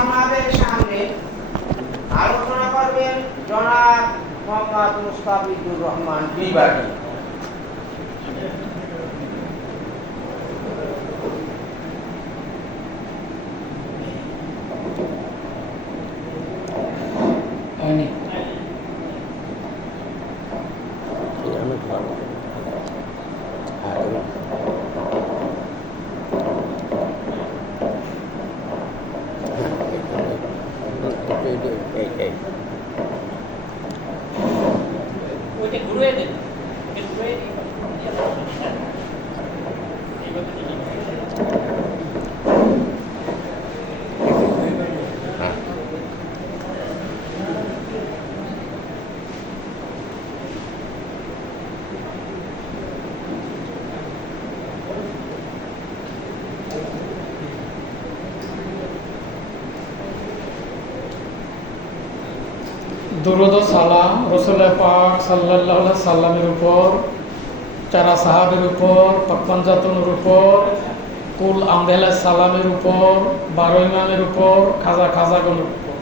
আপনাদের সামনে আলোচনা করবেন জনাব মোহাম্মদ মুস্তাফিজুর রহমান বিবাদী। দুরুদ ও সালাম রসুল পাক সাল্লাল্লাহু আলাইহি সাল্লামের উপর, চারা সাহাবের উপর, পাকপাঞ্জাতনের উপর, কুল আম্বেলা সালামের উপর, 12 ইমামের উপর, খাজাগণের উপর,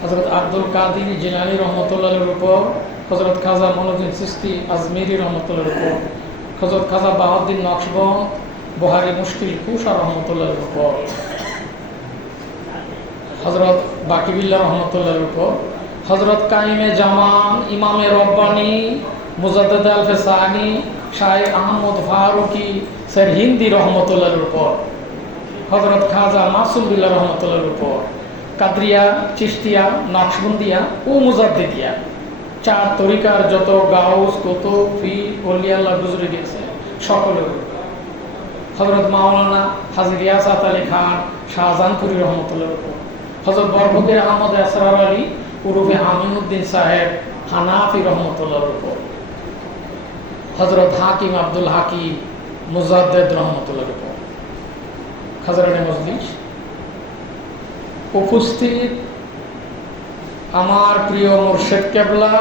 হযরত আব্দুল কাদির জিলানী রহমতুল্লাহের উপর, হযরত খাজা মঈনুদ্দিন চিশতি আজমিরি রহমতুল্লাহের উপর, হযরত খাজা বাহাউদ্দিন নকশবন্দ বুহারি মুশকিল কুশা রহমতুল্লাহের উপর, হযরত বাকিবিল্লাহ রহমতুল্লাহের উপর, হযরত কাইমে জামান ইমামে রব্বানি মুজাদ্দিদ আল ফেসানি শাইখ আহমদ ফারুকি স্যার হিন্দি রহমতুল্লাহের উপর, হযরত খাজা মাসুম বিল্লাহ রহমতুল্লাহের উপর, কাদরিয়া, চিশতিয়া, নকশবন্দিয়া ও মুজাদ্দিদিয়া 4 তরিকার যত গাউস কুতুব পীর ওলিয়াল্লাহ গুজরে গেছে সকলের উপর, হযরত মাওলানা হাজী রিয়াসাত আলী খান শাহজাহানপুরী রহমতুল্লাহের উপর, হযরত বরফকির আহমদ আসরার আলী উরুফে আমিনুদ্দিন সাহেব হানাফি রহমতুল্লাহর উপর, হযরত হাকিম আব্দুল হাকিম মুজাদ্দিদ রহমতুল্লাহর উপর। হাজরানে মজলিস, উপস্থিত আমার প্রিয় মুর্শিদ কেবলা,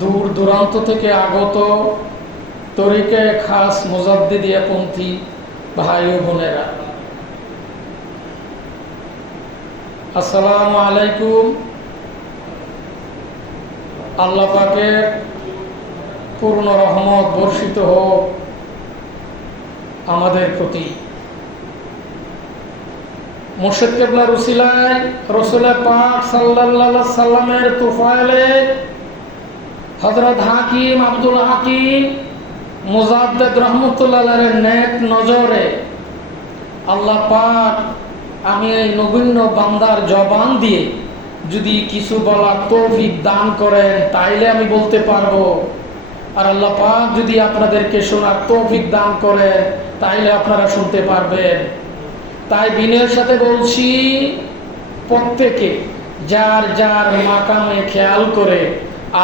দূর দূরান্ত থেকে আগত তরিকে খাস মুজাদ্দিদিয়া পন্থী ভাই ও বোনেরা, আসসালামু আলাইকুম। আল্লাহ পাকের পূর্ণ রহমত বর্ষিত হোক আমাদের প্রতি। মুর্শিদ কেবলার উসিলায় রসুল পাক সাল্লাল্লাহু আলাইহি সাল্লামের তুফাইলে হযরত হাকিম আব্দুল হাকিম মুজাদ্দিদ রহমতুল্লাহের নেক নজরে আল্লাহ পাক আমি এই নগণ্য বান্দার জবান দিয়ে যদি কিছু বলার তৌফিক দান করেন তাইলে আমি বলতে পারবো, আর আল্লাহ পাক যদি আপনাদেরকে শোনার তৌফিক দান করেন তাইলে আপনারা শুনতে পারবেন। তাই বিনয়ের সাথে বলছি, প্রত্যেকে যার যার মাকামে খেয়াল করে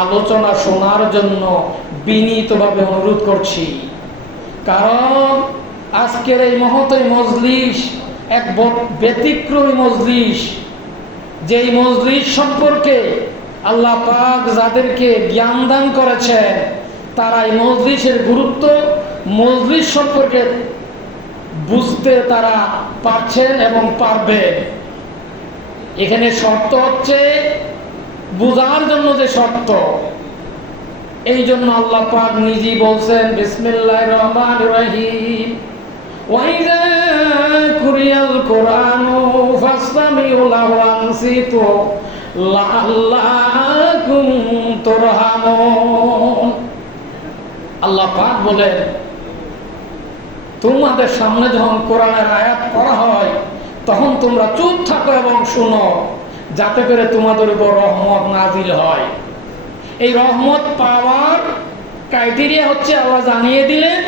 আলোচনা শোনার জন্য বিনীতভাবে অনুরোধ করছি। কারণ আজকের এই মহতী মজলিস এক ব্যতিক্রমী মজলিস, যেই মজলিস সম্পর্কে আল্লাহ পাক যাদেরকে জ্ঞান দান করেছেন তারা এই মজলিসের গুরুত্ব, মজলিস সম্পর্কে বুঝতে তারা পারছেন এবং পারবেন। এখানে শর্ত হচ্ছে বুঝার জন্য যে শর্ত, এই জন্য আল্লাহ পাক নিজেই বলছেন বিসমিল্লাহির রহমানির রহিম, ওয়াইযা কুরিয়াল কুরআনু ফাসতামিউ লাহু ওয়ানসিতু লাআল্লাকুম তুরহামুন। আল্লাহ পাক বলেন, তোমাদের সামনে যখন কোরআনের আয়াত পড়া হয় তখন তোমরা চুপ থাকো এবং শোনো, যাতে করে তোমাদের উপর রহমত নাজিল হয়। এই রহমত পাওয়ার ক্রাইটেরিয়া হচ্ছে আল্লাহ জানিয়ে দিলেন।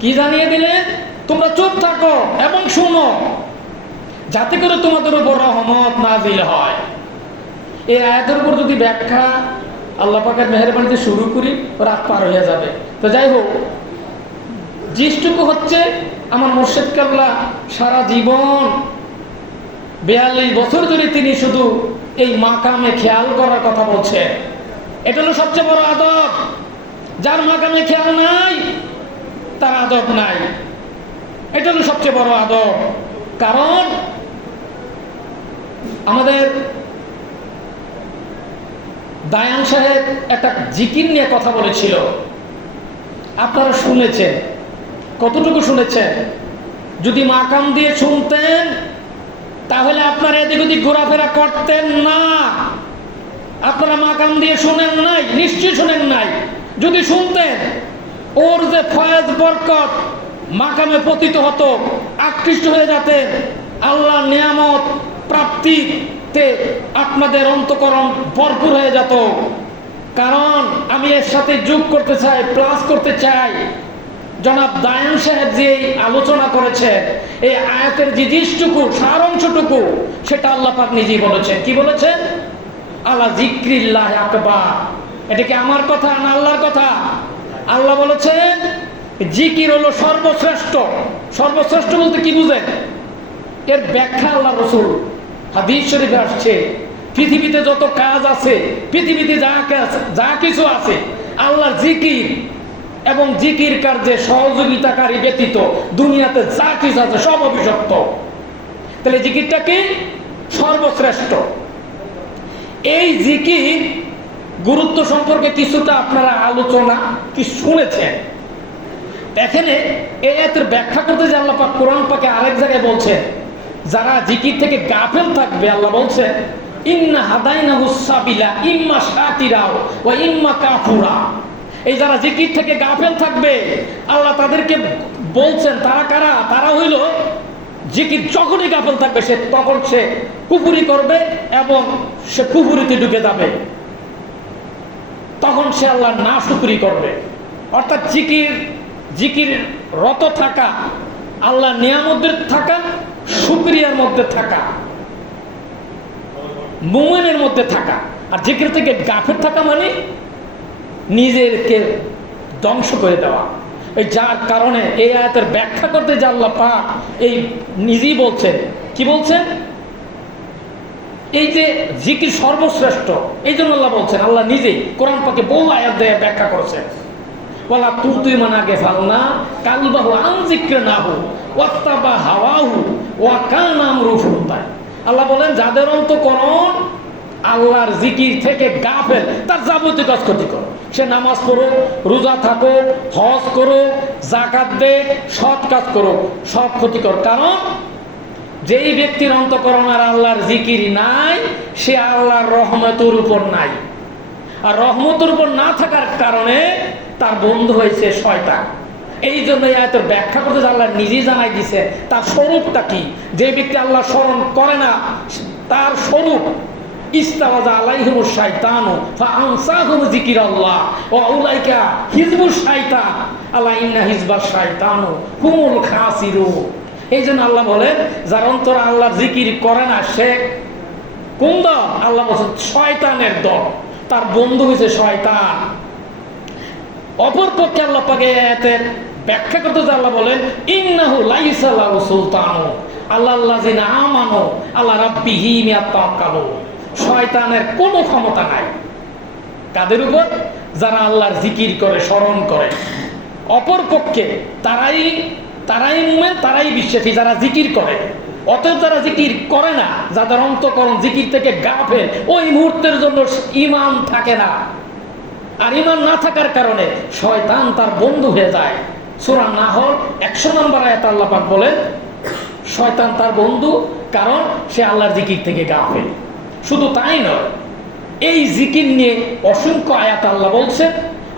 কি জানিয়ে দিলেন? তোমরা চুপ থাকো এবং শোনো, যাতে করে তোমাদের উপর রহমত নাজিল হয়। এই আয়াতের উপর যদি ব্যাখ্যা আল্লাহ পাকের মেহেরবানিতে শুরু করি, রাত পার হয়ে যাবে। তো যাই হোক, জিনিসটুকু হচ্ছে আমার মুর্শিদ কেবলা সারা জীবন 42 বছর ধরে তিনি শুধু এই মাকামে খেয়াল করার কথা বলছেন। এটা হলো সবচেয়ে বড় আদব। যার মাকামে খেয়াল নাই তার আদব নাই। এটা হলো সবচেয়ে বড় আদব। কারণ আমাদের দায়ান সাহেব একটা জিকির নিয়ে কথা বলেছিল, আপনারা শুনেছেন। কতটুকু শুনেছেন? যদি মাকাম দিয়ে শুনতেন তাহলে আপনারা এদিক ওদিক ঘোরাফেরা করতেন না। আপনারা মাকাম দিয়ে শুনেন নাই, নিশ্চয়ই শুনেন নাই। যদি শুনতেন, ওর যে ফয়েজ বরকত মাকামে পতিত হতো, আকৃষ্ট হয়ে যেতেন, আল্লাহ নিয়ামত প্রাপ্তিতে আপনাদের অন্তঃকরণ ভরপুর হয়ে যেত। কারণ আমি এর সাথে যোগ করতে চাই, প্লাস করতে চাই, জনাব দায়ান সাহেব যে আলোচনা করেছেন, এই আয়াতের যে জিনিসটুকু, সার অংশটুকু, সেটা আল্লাহ পাক নিজেই বলেছেন। কি বলেছেন? আলা যিকরিল্লাহি আকবার। এটা কি আমার কথা না আল্লাহর কথা? আল্লাহ বলেছেন জিকির হলো সর্বশ্রেষ্ঠ। সর্বশ্রেষ্ঠ বলতে কি বুঝেন? এর ব্যাখ্যা আল্লাহ রাসূল হাদিস শরীফে আসছে, পৃথিবীতে যত কাজ আছে, পৃথিবীতে যা কিছু আছে, আল্লাহর জিকির এবং জিকির কার্যে সহযোগিতাকারী ব্যতীত দুনিয়াতে যা কিছু আছে সব অভিশপ্ত। তাহলে জিকিরটা কি? সর্বশ্রেষ্ঠ। এই জিকির গুরুত্ব সম্পর্কে কিছুটা আপনারা আলোচনা কি শুনেছেন। এখানে এই আয়াতের ব্যাখ্যা করতে যে আল্লাহ পাক কোরআন পাকে আরেক জায়গায় বলছেন, যারা জিকির থেকে গাফেল থাকবে, আল্লাহ বলছেন ইন্না হাদাইনাহুস সাবিলা ইম্মা শাকিরা ওয়া ইম্মা কাফুরা। এই যারা জিকির থেকে গাফেল থাকবে, আল্লাহ তাদেরকে বলছেন তারা কারা? তারা হইল জিকির যখনই গাফেল থাকবে তখন সে কুফরি করবে এবং সে কুফরিতে ঢুকে যাবে, তখন সে আল্লাহ নাশুকরি করবে। অর্থাৎ জিকির রত থাকা, আল্লাহ নিয়ামতের থাকা, শুকরিয়ার মধ্যে থাকা, মুমিনের মধ্যে থাকা। আর জিকির থেকে গাফেল থাকা মানে নিজেকে ধ্বংস করে দেওয়া। এই যার কারণে এই আয়াতের ব্যাখ্যা করতে যে আল্লাহ পাক এই নিজেই বলছেন, কি বলছেন? এই যে জিকির সর্বশ্রেষ্ঠ, এই জন্য আল্লাহ বলছেন, আল্লাহ নিজেই কোরআন পাকে বহু আয়াত দিয়ে ব্যাখ্যা করেছেন। ওয়ালা তুতুই মানাকে ফালনা কালবাহু আন যিকরিনাহু ওয়াত্তাবা হাওয়াহু ওয়া কানা আমরুহু ফুরতা। আল্লাহ বলেন যাদের অন্তঃকরণ আল্লাহর জিকির থেকে গাফেল, তার যাবতীয় কাজ ক্ষতি করো। সে নামাজ পড়ো, রোজা থাকো, হজ করো, যাকাত দে, সৎ কাজ করো, সব ক্ষতিকর। কারণ যেই ব্যক্তির অন্তঃকরণ আর আল্লাহর জিকির নাই, সে আল্লাহর রহমতের উপর নাই। আর রহমতের উপর না থাকার কারণে তার বন্ধু হয়েছে শয়তান। এই জন্য আয়াতের ব্যাখ্যা করতে আল্লাহ নিজেই জানাই দিছে তার স্বরূপটা কি। যে ব্যক্তি আল্লাহ স্মরণ করে না, তার স্বরূপ ইস্তাওয়াজা আলাইহিমুশ শাইতানু ফাআনসাহুম যিকিরাল্লাহ ওয়া উলাইকা হিজবুশ শাইতান আলা ইন্না হিজবাশ শাইতানু হুমুল খাসিরুন। এই জন্য আল্লাহ বলেন যার অন্তরে আল্লাহর জিকির করে না, সে কোন দল? আল্লাহ বলছেন শয়তানের দল, তার বন্ধু হয়েছে শয়তান। অপরপক্ষে আল্লাহ পাক আয়াতের ব্যাখ্যা করতে যে আল্লাহ বলেন ইন্নাহু লাইসা লাহু সুলতানু আল্লাল্লাযিনা আমানু আলা রাব্বিহিম ইয়াতাওয়াক্কালুন। শয়তানের কোনো ক্ষমতা নাই কাদের উপর? যারা আল্লাহর জিকির করে, স্মরণ করে। অপরপক্ষে তারাই মুমিন, তারাই বিশ্বাসী যারা জিকির করে। অতএব যারা জিকির করে না, যাদের অন্তঃকরণ জিকির থেকে গাফেল, ওই মুহূর্তের জন্য ঈমান থাকে না। আর ঈমান না থাকার কারণে শয়তান তার বন্ধু হয়ে যায়। সূরা নাহল 100 নম্বর আয়াতে আল্লাহ পাক বলেন শয়তান তার বন্ধু, কারণ সে আল্লাহর জিকির থেকে গাফেল। শুধু তাই নয়, এই জিকির নিয়ে অসংখ্য আয়াত আল্লাহ বলছেন।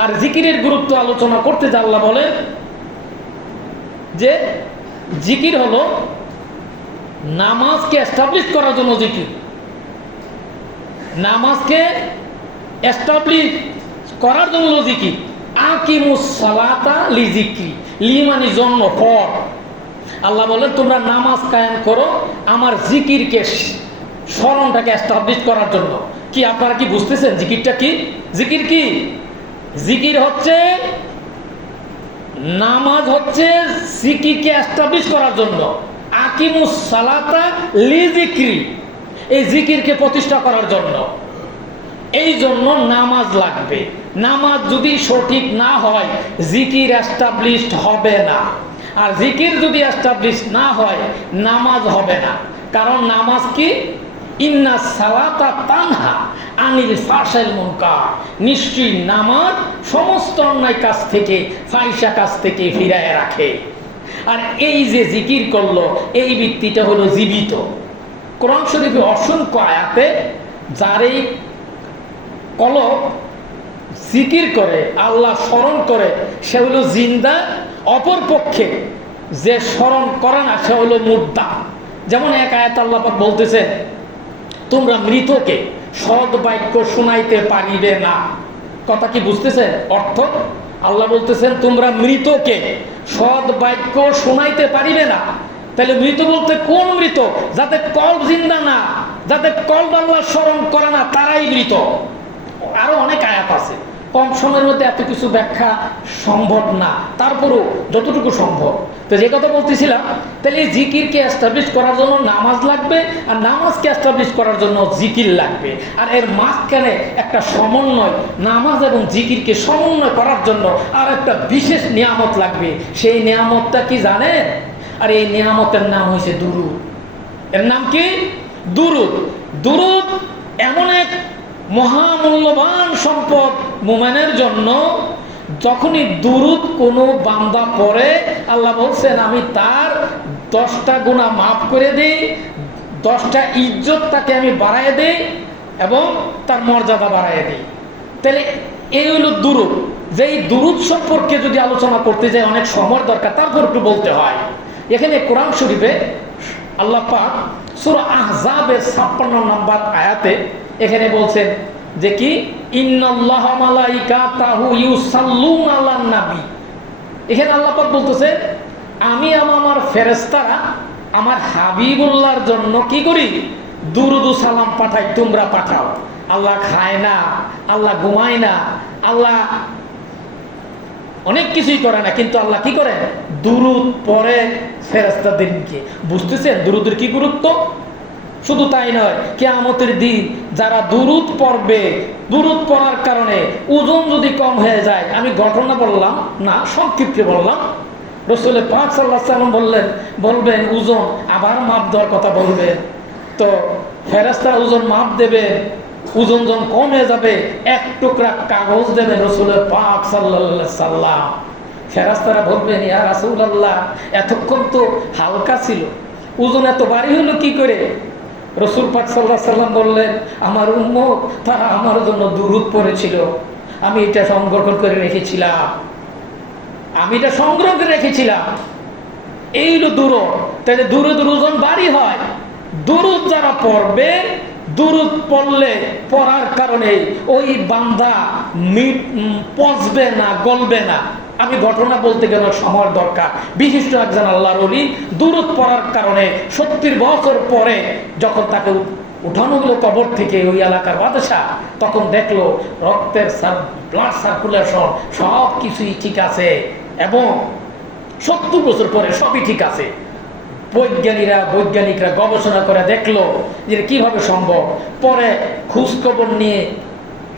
আর জিকিরের গুরুত্ব আলোচনা করতে যে আল্লাহ বলেন যে জিকির হলো নামাজকে এস্টাবলিশ করার জন্য জিকির। নামাজকে এস্টাবলিশ করার জন্য জিকির। আকিমুস সালাতা লিজিকরি, লি মানে জন্ম, পর। আল্লাহ বলেন তোমরা নামাজ কায়েম করো আমার জিকিরকে, স্মরণটাকে এস্টাবলিশ করার জন্য। কি আপনারা কি বুঝতেছেন জিকিরটা কি? জিকির কি? জিকির হচ্ছে, নামাজ হচ্ছে জিকিরকে এস্টাবলিশ করার জন্য। আকিমুস সালাতা লিজিকরি, এই জিকিরকে প্রতিষ্ঠা করার জন্য। এই জন্য নামাজ লাগবে। নামাজ যদি সঠিক না হয় জিকির এস্টাবলিশড হবে না। আর জিকির যদি এস্টাবলিশ না হয় নামাজ হবে না। কারণ নামাজ কি? ইন্না সালাতা তানহা আনিল ফাহশাইল মুনকার, নিশ্চয়ই নামাজ সমস্ত অন্যায় কাজ থেকে, ফাহিশা কাজ থেকে ফিরায় রাখে। আর এই যে জিকির করলো, এই ভিত্তিটা হলো জীবিত। কোরআন শরীফে অসংখ্য আয়াতে যার এই কলব জিকির করে, আল্লাহ স্মরণ করে, সে হলো জিন্দা। অপর পক্ষে যে স্মরণ করে না সে হলো মুর্দা। যেমন এক আয়াত আল্লাহ পাক বলতেছেন, তোমরা মৃতকে সৎ বাক্য শুনাইতে পারিবে না। কথা কি বুঝতেছেন অর্থ? আল্লাহ বলতেছেন তোমরা মৃতকে সৎ বাক্য শুনাইতে পারিবে না। তাহলে মৃত বলতে কোন মৃত? যাতে কলব জিন্দা না, যাতে কলব আল্লাহ স্মরণ করে না, তারাই মৃত। আরো অনেক আয়াত আছে, কম সময়ের মধ্যে এত কিছু ব্যাখ্যা সম্ভব না, তারপরেও যতটুকু সম্ভব। তো যে কথা বলতেছিলাম, তাহলে এই জিকিরকে এস্টাবলিশ করার জন্য নামাজ লাগবে, আর নামাজকে এস্টাবলিশ করার জন্য জিকির লাগবে। আর এর মাঝখানে একটা সমন্বয়, নামাজ এবং জিকিরকে সমন্বয় করার জন্য আর একটা বিশেষ নিয়ামত লাগবে। সেই নিয়ামতটা কি জানেন? আর এই নিয়ামতের নাম হয়েছে দুরূদ। এর নাম কি? দুরূদ। দুরূদ এমন এক মহামূল্যবান সম্পদ মুমিনের জন্য। যখনই দুরূদ কোনো বান্দা পড়ে, আল্লাহ বলছেন আমি তার 10টা গুনাহ মাফ করে দিই, 10টা ইজ্জত তাকে আমি বাড়ায় দিই এবং তার মর্যাদা বাড়ায় দিই। তাহলে এই হলো দুরূদ। যেই দুরূদ সম্পর্কে যদি আলোচনা করতে যাই অনেক সময় দরকার, তারপর একটু বলতে হয়। এখানে কোরআন শরীফে আল্লাহ পাক সূরা আহজাবের 56 নম্বর আয়াতে এখানে বলছেন যে কি, ইন্নাল্লাহা মালাইকাতাহু ইউসাল্লুনা আলান নবী। এখানে আল্লাহ পাক বলতেছে আমি আমার ফেরেশতারা আমার হাবিবুল্লাহর জন্য কি করি? দুরূদ ও সালাম পাঠাই, তোমরা পাঠাও। আল্লাহ খায় না, আল্লাহ ঘুমায় না, আল্লাহ অনেক কিছুই করে না, কিন্তু আল্লাহ কি করে? দুরূদ পড়ে ফেরেশতাদেরকে। বুঝতেছেন দুরূদের কি গুরুত্ব? শুধু তাই নয়, কিয়ামতের দিন যারা দুরূদ পড়বে, দুরূদ পড়ার কারণে ওজন যদি কম হয়ে যায়, আমি ঘটনা বললাম না, সংক্ষিপ্তে বললাম। রাসূল পাক সাল্লাল্লাহু আলাইহি ওয়াসাল্লাম বলবেন ওজন আবার মাপ দেওয়ার কথা বলবেন। তো ফেরেশতারা ওজন মাপ দেবে, ওজন যখন কম হয়ে যাবে এক টুকরা কাগজ দেবে রাসূল পাক সাল্লাল্লাহু আলাইহি ওয়াসাল্লাম। ফেরেশতারা বলবেন ইয়া রাসূলুল্লাহ, এতক্ষণ তো হালকা ছিল, ওজন এত ভারী হলো কি করে? রাসূল পাক সাল্লাল্লাহু আলাইহি ওয়াসাল্লাম বললেন আমার উম্মত তারা আমার জন্য দুরূদ পড়েছিল, আমি এটা সংগ্রহ করে রেখেছিলাম, আমি এটা সংগ্রহ করে রেখেছিলাম। এই হলো দুরূদ। তাহলে দুরূদের ওজন ভারী হয়। দুরূদ যারা পড়বে, দুরূদ পড়লে পড়ার কারণে ওই বান্দা পচবে না, গলবে না। আমি ঘটনা বলতে গেলে সময় দরকার। বিশিষ্ট একজন আল্লাহর ওলি দুরূদ পড়ার কারণে 70 বছর পরে যখন তাকে উঠানো হলো কবর থেকে ওই এলাকার বাদশা, তখন দেখলো রক্তের ব্লাড সার্কুলেশন সব কিছুই ঠিক আছে এবং 70 বছর পরে সবই ঠিক আছে। বৈজ্ঞানিকরা গবেষণা করে দেখলো যে কিভাবে সম্ভব। পরে খোঁজখবর নিয়ে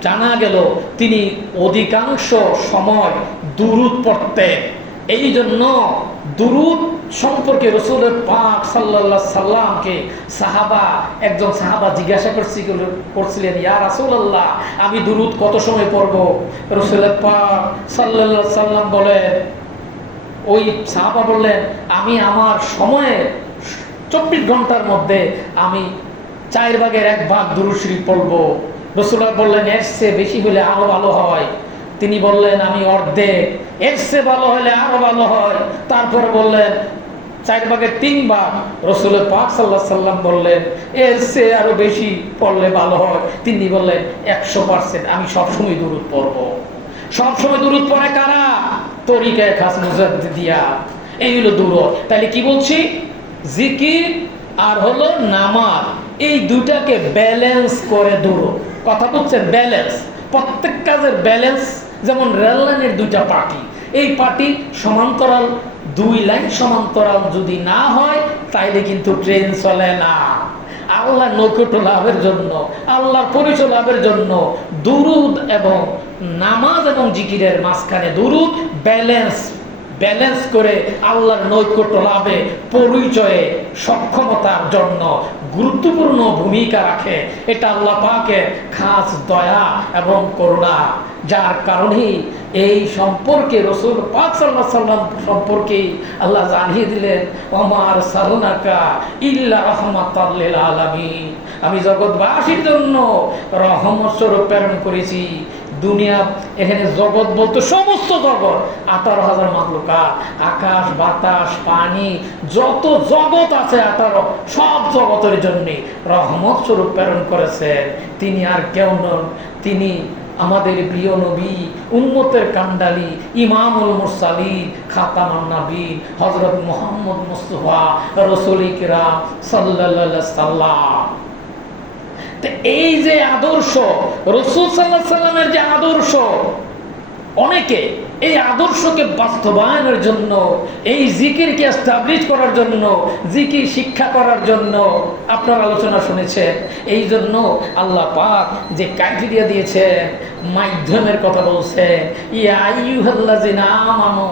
জানা গেল তিনি অধিকাংশ সময় দুরূদ পড়তেন। এই জন্য দুরূদ সম্পর্কে রাসূল পাক সাল্লাল্লাহু আলাইহি সাল্লামকে একজন সাহাবা জিজ্ঞাসা করছিলেন ইয়া রাসূলুল্লাহ, আমি দুরূদ কত সময় পড়ব? রাসূল পাক সাল্লাল্লাহু আলাইহি সাল্লাম বলেন, ওই সাহাবা বললেন আমি আমার সময়ে 24 ঘন্টার মধ্যে আমি 1/4 দুরূদ শরীফ পড়বো। রাসূলুল্লাহ বললেন এর চেয়ে বেশি হলে আরো ভালো হয়। তিনি বললেন আমি অর্ধেক, এর চেয়ে ভালো হলে আরো ভালো হয়। তারপরে বললেন 4/3 রাসূল পাক সাল্লাল্লাহু আলাইহি সাল্লাম বললেন এর চেয়ে আরো বেশি পড়লে ভালো হয়। তিনি বললেন 100% আমি সবসময় দুরূদ পড়ব। সবসময় দুরূদ পড়ে কারা? তরিকায়ে খাস মুজাদ্দিদিয়া। এই হলো দুরূদ। তাহলে কি বলছি? জিকির আর হলো নামাজ, এই দুটাকে ব্যালেন্স করে দুরূদ। কথা বলছেন ব্যালেন্স, প্রত্যেক কাজের ব্যালেন্স। যেমন রেল লাইনের 2টা পার্টি, এই পার্টি সমান্তরাল, 2 লাইন সমান্তরাল যদি না হয় তাইলে কিন্তু ট্রেন চলে না। আল্লাহ নৈকট্য লাভের জন্য, আল্লাহর পরিচয় লাভের জন্য দুরূদ এবং নামাজ এবং জিকিরের মাঝখানে দুরূদ ব্যালেন্স করে আল্লাহর নৈকট্য লাভে পরিচয়ে সক্ষমতার জন্য গুরুত্বপূর্ণ ভূমিকা রাখে। এটা আল্লাহ পাকের খাস দয়া এবং করুণা, যার কারণে এই সম্পর্কে রসুল পাক সাল্লাল্লাহু আলাইহি সাল্লাম সম্পর্কে আল্লাহ জানিয়ে দিলেন, ওমার সালনাকা ইল্লা রাহমাতাল লিল আলামিন, আমি জগৎবাসীর জন্য রহমত স্বরূপ প্রেরণ করেছি। দুনিয়া, এখানে জগৎ বলতে সমস্ত জগৎ, 18,000 মাখলুকাত, আকাশ বাতাস পানি, যত জগৎ আছে 18, সব জগতের জন্য রহমত স্বরূপ প্রেরণ করেছেন। তিনি আর কেউ নন, তিনি আমাদের প্রিয় নবী, উম্মতের কান্ডালি, ইমামুল মুরসালিন, খাতামুন নবীন, হযরত মুহাম্মদ মুস্তাফা রাসূল কিরাম সাল্লাল্লাহু আলাইহি সাল্লাম। এই যে আদর্শ, রাসূল সাল্লাল্লাহু আলাইহি সাল্লামের যে আদর্শ, অনেকে এই আদর্শকে বাস্তবায়নের জন্য, এই জিকিরকে এস্টাবলিশ করার জন্য, জিকির শিক্ষা করার জন্য আপনার আলোচনা শুনেছেন। এই জন্য আল্লাহ পাক যে ক্রাইটেরিয়া দিয়েছেন, মাধ্যমের কথা বলছেন, ইয়া আইয়ুহাল্লাযিনা আমানু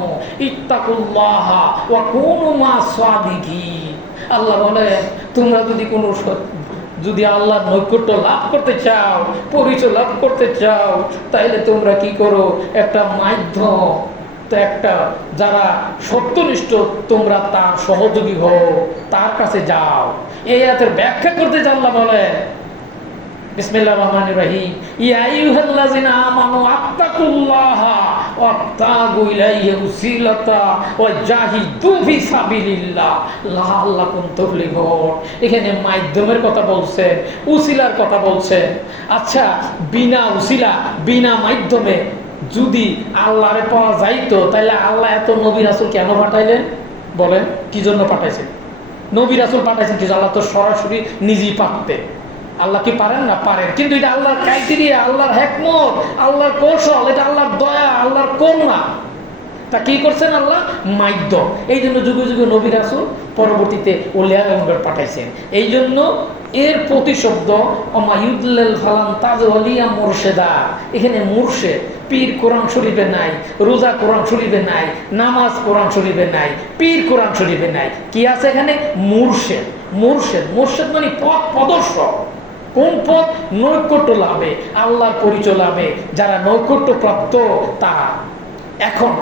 ইত্তাকুল্লাহা ওয়া কুনু মা'আস সাদিকিন। আল্লাহ বলেন, তোমরা যদি আল্লাহর নৈকট্য লাভ করতে চাও, পরিচয় লাভ করতে চাও, তাহলে তোমরা কি করো, একটা মাধ্যম, একটা যারা সত্যনিষ্ঠ তোমরা তার সহযোগী হও, তার কাছে যাও। এই আয়াতের ব্যাখ্যা করতে আল্লাহ বলেন, বিসমিল্লাহির রহমানির রহিম, ইয়া আইয়ুহাল্লাযিনা আমানু আত্তাকুল্লাহা ওয়াবতাগু ইলাইহি ওয়াসিলাতা ওয়া জাহিদু ফি সাবিলিল্লাহ লাআল্লাকুম তুফলিহুন। এখানে মাধ্যমের কথা বলছে, উসিলার কথা বলছে। আচ্ছা, বিনা উসিলা, বিনা মাধ্যমে যদি আল্লাহরে পাওয়া যাইতো, তাহলে আল্লাহ এত নবী রাসূল কেন পাঠাইলেন? বলেন, কি জন্য পাঠাইছেন? নবী রাসূল পাঠাইছেন কি? আল্লাহ তো সরাসরি নিজেই পাঠাতেন। আল্লাহ কি পারেন না? পারেন, কিন্তু এটা আল্লাহর ক্রাইটেরিয়া, আল্লাহর হিকমত, আল্লাহর কৌশল, এটা আল্লাহর দয়া, আল্লাহর করুণা। তা কি করছেন আল্লাহ? মাধ্যম। এই জন্য যুগে যুগে নবী রাসূল, পরবর্তীতে ওলিয়া গায়বদের পাঠাইছেন। এই জন্য এর প্রতিশব্দ অমায়ুদুল ফালান তাজ ওলিয়া মুর্শেদা। এখানে মুর্শেদ, পীর কোরআন শরীফে নাই, রোজা কোরআন শরীফে নাই, নামাজ কোরআন শরীফে নাই, পীর কোরআন শরীফে নাই। কি আছে এখানে? মুর্শেদ। মুর্শেদ, মুর্শেদ মানে পথ প্রদর্শক। কোন পথ? নৈকট্য লাভে, আল্লাহর পরিচয় লাভে যারা নৈকট্য প্রাপ্ত তারা। এখন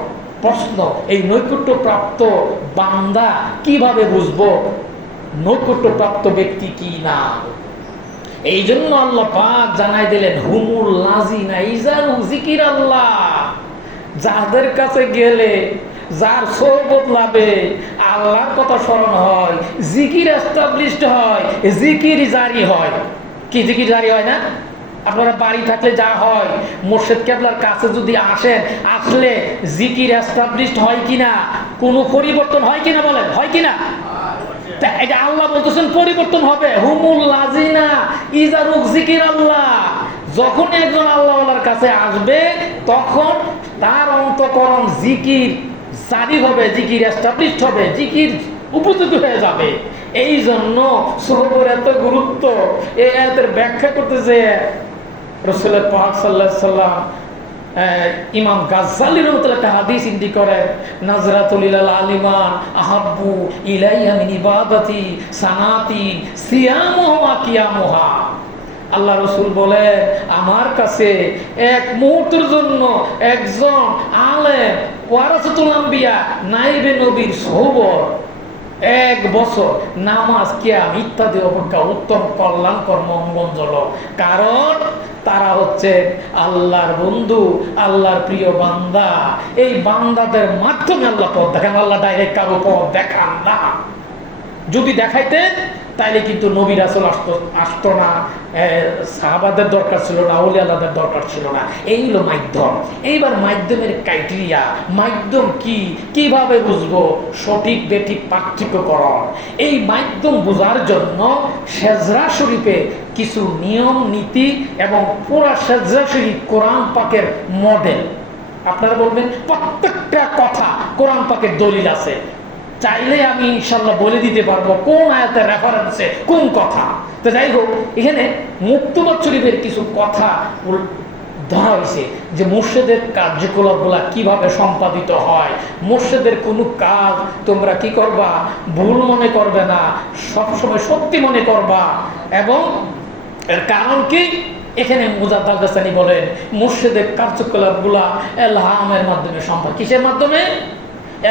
প্রশ্ন, এই নৈকট্য প্রাপ্ত বান্দা কিভাবে বুঝবো নৈকট্য প্রাপ্ত ব্যক্তি কি না? এই জন্য আল্লাহ পাক জানাই দিলেন, হুমুল লাযিনা ইযারু যিকিরাল্লাহ, যাদের কাছে গেলে, যার সোহবত লাভে আল্লাহর কথা স্মরণ হয়, জিকির এস্টাবলিশড হয়, জিকির জারি হয়। কি জিকির জারি হয় না? আপনারা বাড়ি থাকলে যা হয়, মুর্শিদ কেবলার কাছে যদি আসেন, আসলে জিকির এস্টাবলিশড হয় কিনা, কোনো পরিবর্তন হয় কিনা? বলেন, হয় কিনা? এটা আল্লাহ বলতেছেন পরিবর্তন হবে। হুমুল লাযিনা ইযারু যিকিরাল্লাহ, যখন একজন আল্লাহওয়ালার কাছে আসবে, তখন তার অন্তঃকরণ জিকির জারি হবে, জিকির এস্টাবলিশড হবে, জিকির উপযুক্ত হয়ে যাবে। এই জন্য সোহবতের এত গুরুত্ব। এই আয়াতের ব্যাখ্যা করতেছে রাসূল পাক সাল্লাল্লাহু আলাইহি সাল্লাম, ইমাম গাজ্জালী রাহমাতুল্লাহ একটা হাদিস ইন্দি করেন, নাজরাতুল ইলাল আলিমান আহাব্বু ইলাইয়া মিন ইবাদাতি সানাতি সিয়ামুহা ওয়া কিয়ামুহা। আল্লাহ রাসূল বলে, আমার কাছে এক মুহূর্তের জন্য একজন আলেম, ওয়ারাসাতুল আম্বিয়া, নাইবে নবীর সোহবত, 1 বছর নামাজ, কিয়াম ইত্যাদি অপেক্ষা উত্তম কল্যাণকর মঙ্গলজনক। কারণ তারা হচ্ছে আল্লাহর বন্ধু, আল্লাহর প্রিয় বান্দা। এই বান্দাদের মাধ্যমে আল্লাহ পথ দেখান। আল্লাহ ডাইরেক্ট কারো পথ দেখান না। যদি দেখাইতেন তাইলে কিন্তু নবী রাসূল আসতো না, সাহাবাদের দরকার ছিল না, আউলিয়া আল্লাহদের দরকার ছিল না। এই হলো মাধ্যম। এইবার মাধ্যমের ক্রাইটেরিয়া, মাধ্যম কি, কিভাবে বুঝবো সঠিক বেঠিক পার্থক্যকরণ? এই মাধ্যম বোঝার জন্য সেজরা শরীফে কিছু নিয়ম নীতি এবং পুরা সেজরা শরীফ কোরআন পাকের মডেল। আপনারা বলবেন প্রত্যেকটা কথা কোরআন পাকের দলিল আছে, চাইলে আমি ইনশাল্লাহ বলে দিতে পারবো কোন আয়াতের রেফারেন্সে কোন কথা। তো যাই হোক, এখানে মুক্তবাদ শরীফের কিছু কথা ধরা হয়েছে যে মুর্শিদের কার্যকলাপগুলা কিভাবে সম্পাদিত হয়। মুর্শিদের কোনো কাজ তোমরা কি করবা, ভুল মনে করবে না, সবসময় সত্যি মনে করবা। এবং এর কারণ কি, এখানে মুজাদ্দাদ আল গাসানি বলেন মুর্শিদের কার্যকলাপগুলা এলহামের মাধ্যমে সম্পদ। কিসের মাধ্যমে?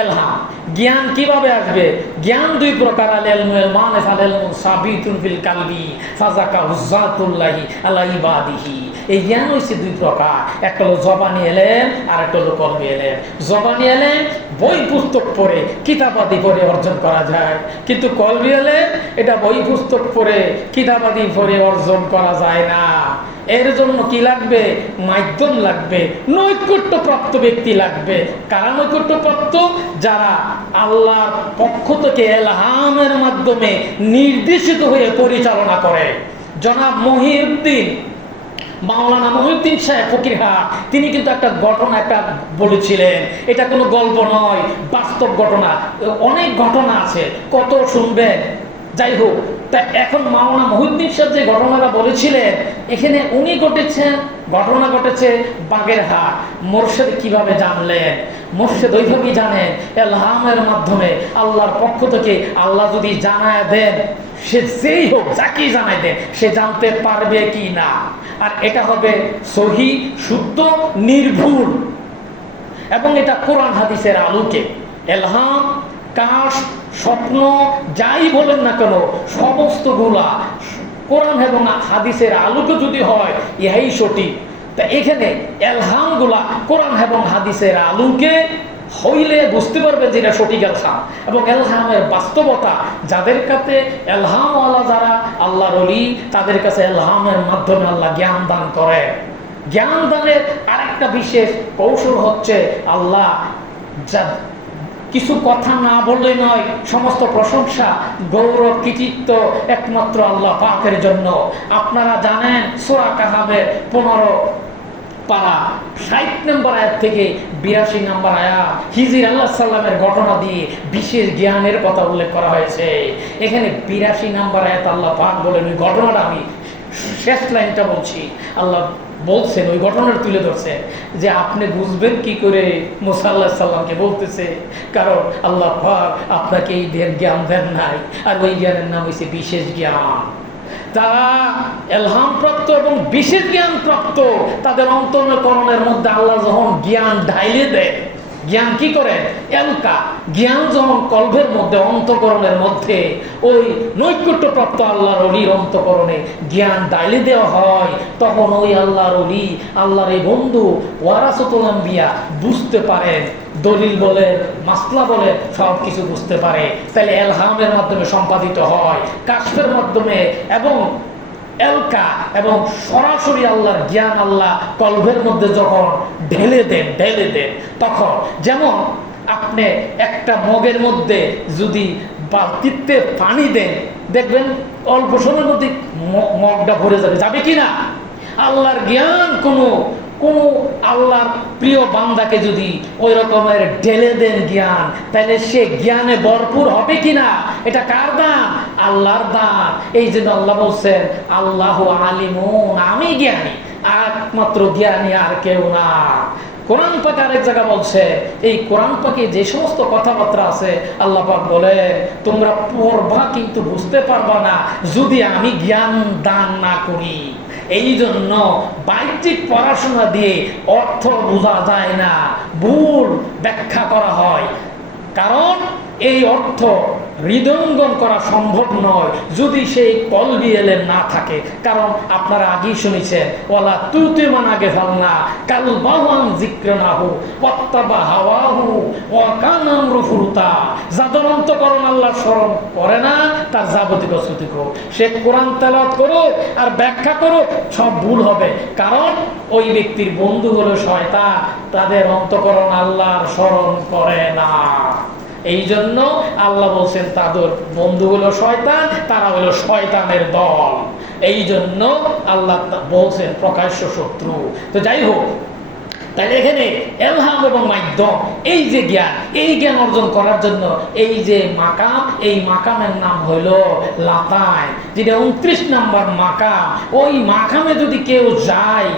এলহাম। জ্ঞান কিভাবে আসবে? জ্ঞান দুই প্রকার, আল ইলমুল মানিফ আল ইলমু সাবিতুন ফিল কালবি ফাযাকা হুজ্জাতুল্লাহি আলা ইবাদিহি। এই জ্ঞান হচ্ছে দুই প্রকার, একটা হলো জবানি এলেম আর একটা হলো কলবি এলেম। জবানি এলেম বই পুস্তক পড়ে কিতাবাদি পড়ে অর্জন করা যায়, কিন্তু কলবি এলেম এটা বই পুস্তক পড়ে কিতাবাদি পড়ে অর্জন করা যায় না। এর জন্য কি লাগবে? মাধ্যম লাগবে, নৈকট্যপ্রাপ্ত ব্যক্তি লাগবে। কারা নৈকট্যপ্রাপ্ত? যারা আল্লাহর পক্ষ থেকে এলহামের মাধ্যমে নির্দেশিত হয়ে পরিচালনা করে। জনাব মহিউদ্দিন, মাওলানা মহিউদ্দিন সাহেব ফকিরহাট, তিনি কিন্তু একটা ঘটনা একটা বলেছিলেন। এটা কোনো গল্প নয়, বাস্তব ঘটনা। অনেক ঘটনা আছে, কত শুনবেন। যাই হোক, তা এখন মাওলানা মহিউদ্দিন সাহেব যে ঘটনাটা বলেছিলেন, এখানে উনি ঘটনা ঘটেছে বাগেরহাট। মোর্শেদ কিভাবে জানলেন? মোর্শেদ ওইভাবেই জানেন, এলহামের মাধ্যমে আল্লাহর পক্ষ থেকে আল্লাহ যদি জানায় দেন, সে যেই হোক যাকেই জানায় দেন, সে জানতে পারবে কি না। আর এটা হবে সহি, শুদ্ধ, নির্ভুল, এবং এটা কোরআন হাদিসের আলোকে। এলহাম, কাশ, স্বপ্ন, যাই বলেন না কেন, সমস্তগুলা কোরআন এবং হাদিসের আলোকে যদি হয়, ইহাই সঠিক। তা এখানে এলহামগুলা কোরআন এবং হাদিসের আলোকে হইলে বুঝতে পারবেন যে এটা সঠিক এলহাম। এবং এলহামের বাস্তবতা, যাদের কাছে এলহামওয়ালা যারা আল্লাহর ওলি, তাদের কাছে এলহামের মাধ্যমে আল্লাহ জ্ঞান দান করে। জ্ঞান দানের আরেকটা বিশেষ কৌশল হচ্ছে, আল্লাহ যা কিছু কথা না বললে নয়, সমস্ত প্রশংসা, গৌরব, কৃতিত্ব একমাত্র আল্লাহ পাকের জন্য। আপনারা জানেন সূরা কাহাফের 15 পারা 60 নম্বর আয়াত থেকে 82 নম্বর আয়াত হিজর আল্লাহ সাল্লামের ঘটনা দিয়ে বিশেষ জ্ঞানের কথা উল্লেখ করা হয়েছে। এখানে 82 নম্বর আয়াত আল্লাহ পাক বলেন, ওই ঘটনাটা আমি শেষ লাইনটা বলছি। আল্লাহ বলছেন, ওই ঘটনাটা তুলে ধরছেন যে আপনি বুঝবেন কি করে মুসা আলাইহিস সালামকে বলতেছে, কারণ আল্লাহ পাক আপনাকে এই জ্ঞান দেন নাই, আর ওই জ্ঞানের নাম হচ্ছে বিশেষ জ্ঞান। তারা এলহাম প্রাপ্ত এবং বিশেষ জ্ঞান প্রাপ্ত, তাদের অন্তঃকরণের মধ্যে আল্লাহ যখন জ্ঞান ঢাইলে দেয়, জ্ঞান কি করে? এলকা জ্ঞান যখন কল্পের মধ্যে, অন্তঃকরণের মধ্যে, ওই নৈকট্যপ্রাপ্ত আল্লাহর ওলির অন্তঃকরণে জ্ঞান ডাইলে দেওয়া হয়, তখন ওই আল্লাহর ওলি, আল্লাহর এই বন্ধু ওয়ারাসাতুল আম্বিয়া বুঝতে পারেন, দলিল বলে, মাসলা বলে সব কিছু বুঝতে পারে। তাহলে এলহামের মাধ্যমে সম্পাদিত হয়, কাশফের মাধ্যমে, এবং এলকা এবং সরাসরি আল্লাহর জ্ঞান আল্লাহ কলবের মধ্যে যখন ঢেলে দেন, তখন যেমন আপনি একটা মগের মধ্যে যদি বালতিতে পানি দেন, দেখবেন অল্প সময়ের মধ্যে মগটা ভরে যাবে কি না? আল্লাহর জ্ঞান কোনো আল্লাহর প্রিয় বান্দাকে যদি ওই রকমের ঢেলে দেন জ্ঞান, তাহলে সে জ্ঞানে ভরপুর হবে কিনা? এটা কার দান? আল্লাহর দান। এই জন্য আল্লাহ বলছেন, আল্লাহু আলিমুন, আমি জ্ঞানী, একমাত্র জ্ঞানী আর কেউ না। কোরআন পাকে আরেক জায়গা বলছে, এই কোরআন পাকে যে সমস্ত কথাবার্তা আছে, আল্লাহ পাক বলে তোমরা পড়বা কিন্তু বুঝতে পারবা না যদি আমি জ্ঞান দান না করি। এই জন্য বাহ্যিক পড়াশোনা দিয়ে অর্থ বোঝা যায় না, ভুল ব্যাখ্যা করা হয়। কারণ এই অর্থ হৃদয়ঙ্গম করা সম্ভব নয় যদি সেই কলবি এলেম না থাকে। কারণ আপনারা আগেই শুনেছেন, ওয়ালা তুতি মান আগে ফালনা কালবাহুন যিকরানাহু ওয়াত্তাবা হাওয়াহু ওয়া কানা আমরু ফুরতা। যাদের অন্তঃকরণ আল্লাহ স্মরণ করে না, তার যাবতীয় প্রস্তুতি করুক, সে কোরআন তেলাওয়াত করুক আর ব্যাখ্যা করুক, সব ভুল হবে। কারণ ওই ব্যক্তির বন্ধু হলো শয়তান, তাদের অন্তঃকরণ আল্লাহর স্মরণ করে না। এই জন্য আল্লাহ বলছেন তাদের বন্ধু হলো শয়তান, তারা হলো শয়তানের দল। এই জন্য আল্লাহ বলছেন প্রকাশ্য শত্রু। তো যাই হোক, তাহলে এখানে এলহাম এবং মাধ্যম, এই যে জ্ঞান, এই জ্ঞান অর্জন করার জন্য এই যে মাকাম, এই মাকামের নাম হইল লাতায়, যেটা 29 নম্বর মাকাম। ওই মাকামে যদি কেউ যায়,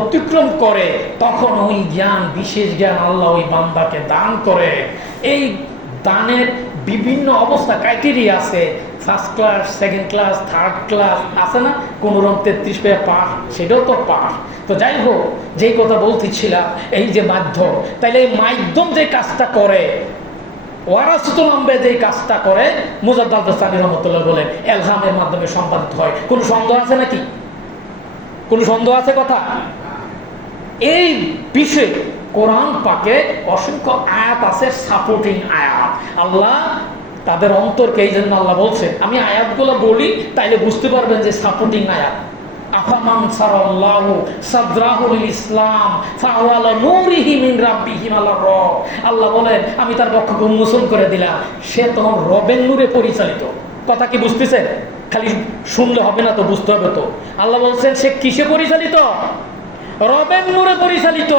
অতিক্রম করে, তখন ওই জ্ঞান, বিশেষ জ্ঞান আল্লাহ ওই বান্দাকে দান করে। এই দানের বিভিন্ন অবস্থা, ক্রাইটেরিয়া আছে। First class, second class, third class আছে না? কোনো রকম 33 পেয়ে পাস, সেটাও তো পাস। তো যাই হোক, যেই কথা বলতেছিলাম, এই যে মাধ্যম, তাইলে এই মাধ্যম যে কাজটা করে, ওয়ারাসাতুল আম্বিয়া যে কাজটা করে, মুজাদ্দাদ আল-বুস্তামি রহমাতুল্লাহ বলেন এলহামের মাধ্যমে সম্পাদিত হয়। কোনো সন্দেহ আছে নাকি? কোনো সন্দেহ আছে কথা? এই বিষয়ে কোরআন পাকে অসংখ্য আয়াত আছে, সাপোর্টিং আয়াত। আল্লাহ তাদের অন্তরকে, এই জন্য আল্লাহ বলছেন, আমি আয়াতগুলো বলি তাইলে বুঝতে পারবেন যে সাপোর্টিং আয়াত। আফামান সারাল্লাহু সাদরাহু লিল ইসলাম ফাহুয়া আলা নূরিহি মিন রাব্বিহি আলা র। আল্লাহ বলেন, আমি তার বক্ষকে উন্মোচন করে দিলাম, সে তোমার রবের নূরে পরিচালিত। কথা কি বুঝতেছেন? খালি শুনলে হবে না তো, বুঝতে হবে তো। আল্লাহ বলছেন সে কিসে পরিচালিত? রবের নূরে পরিচালিত।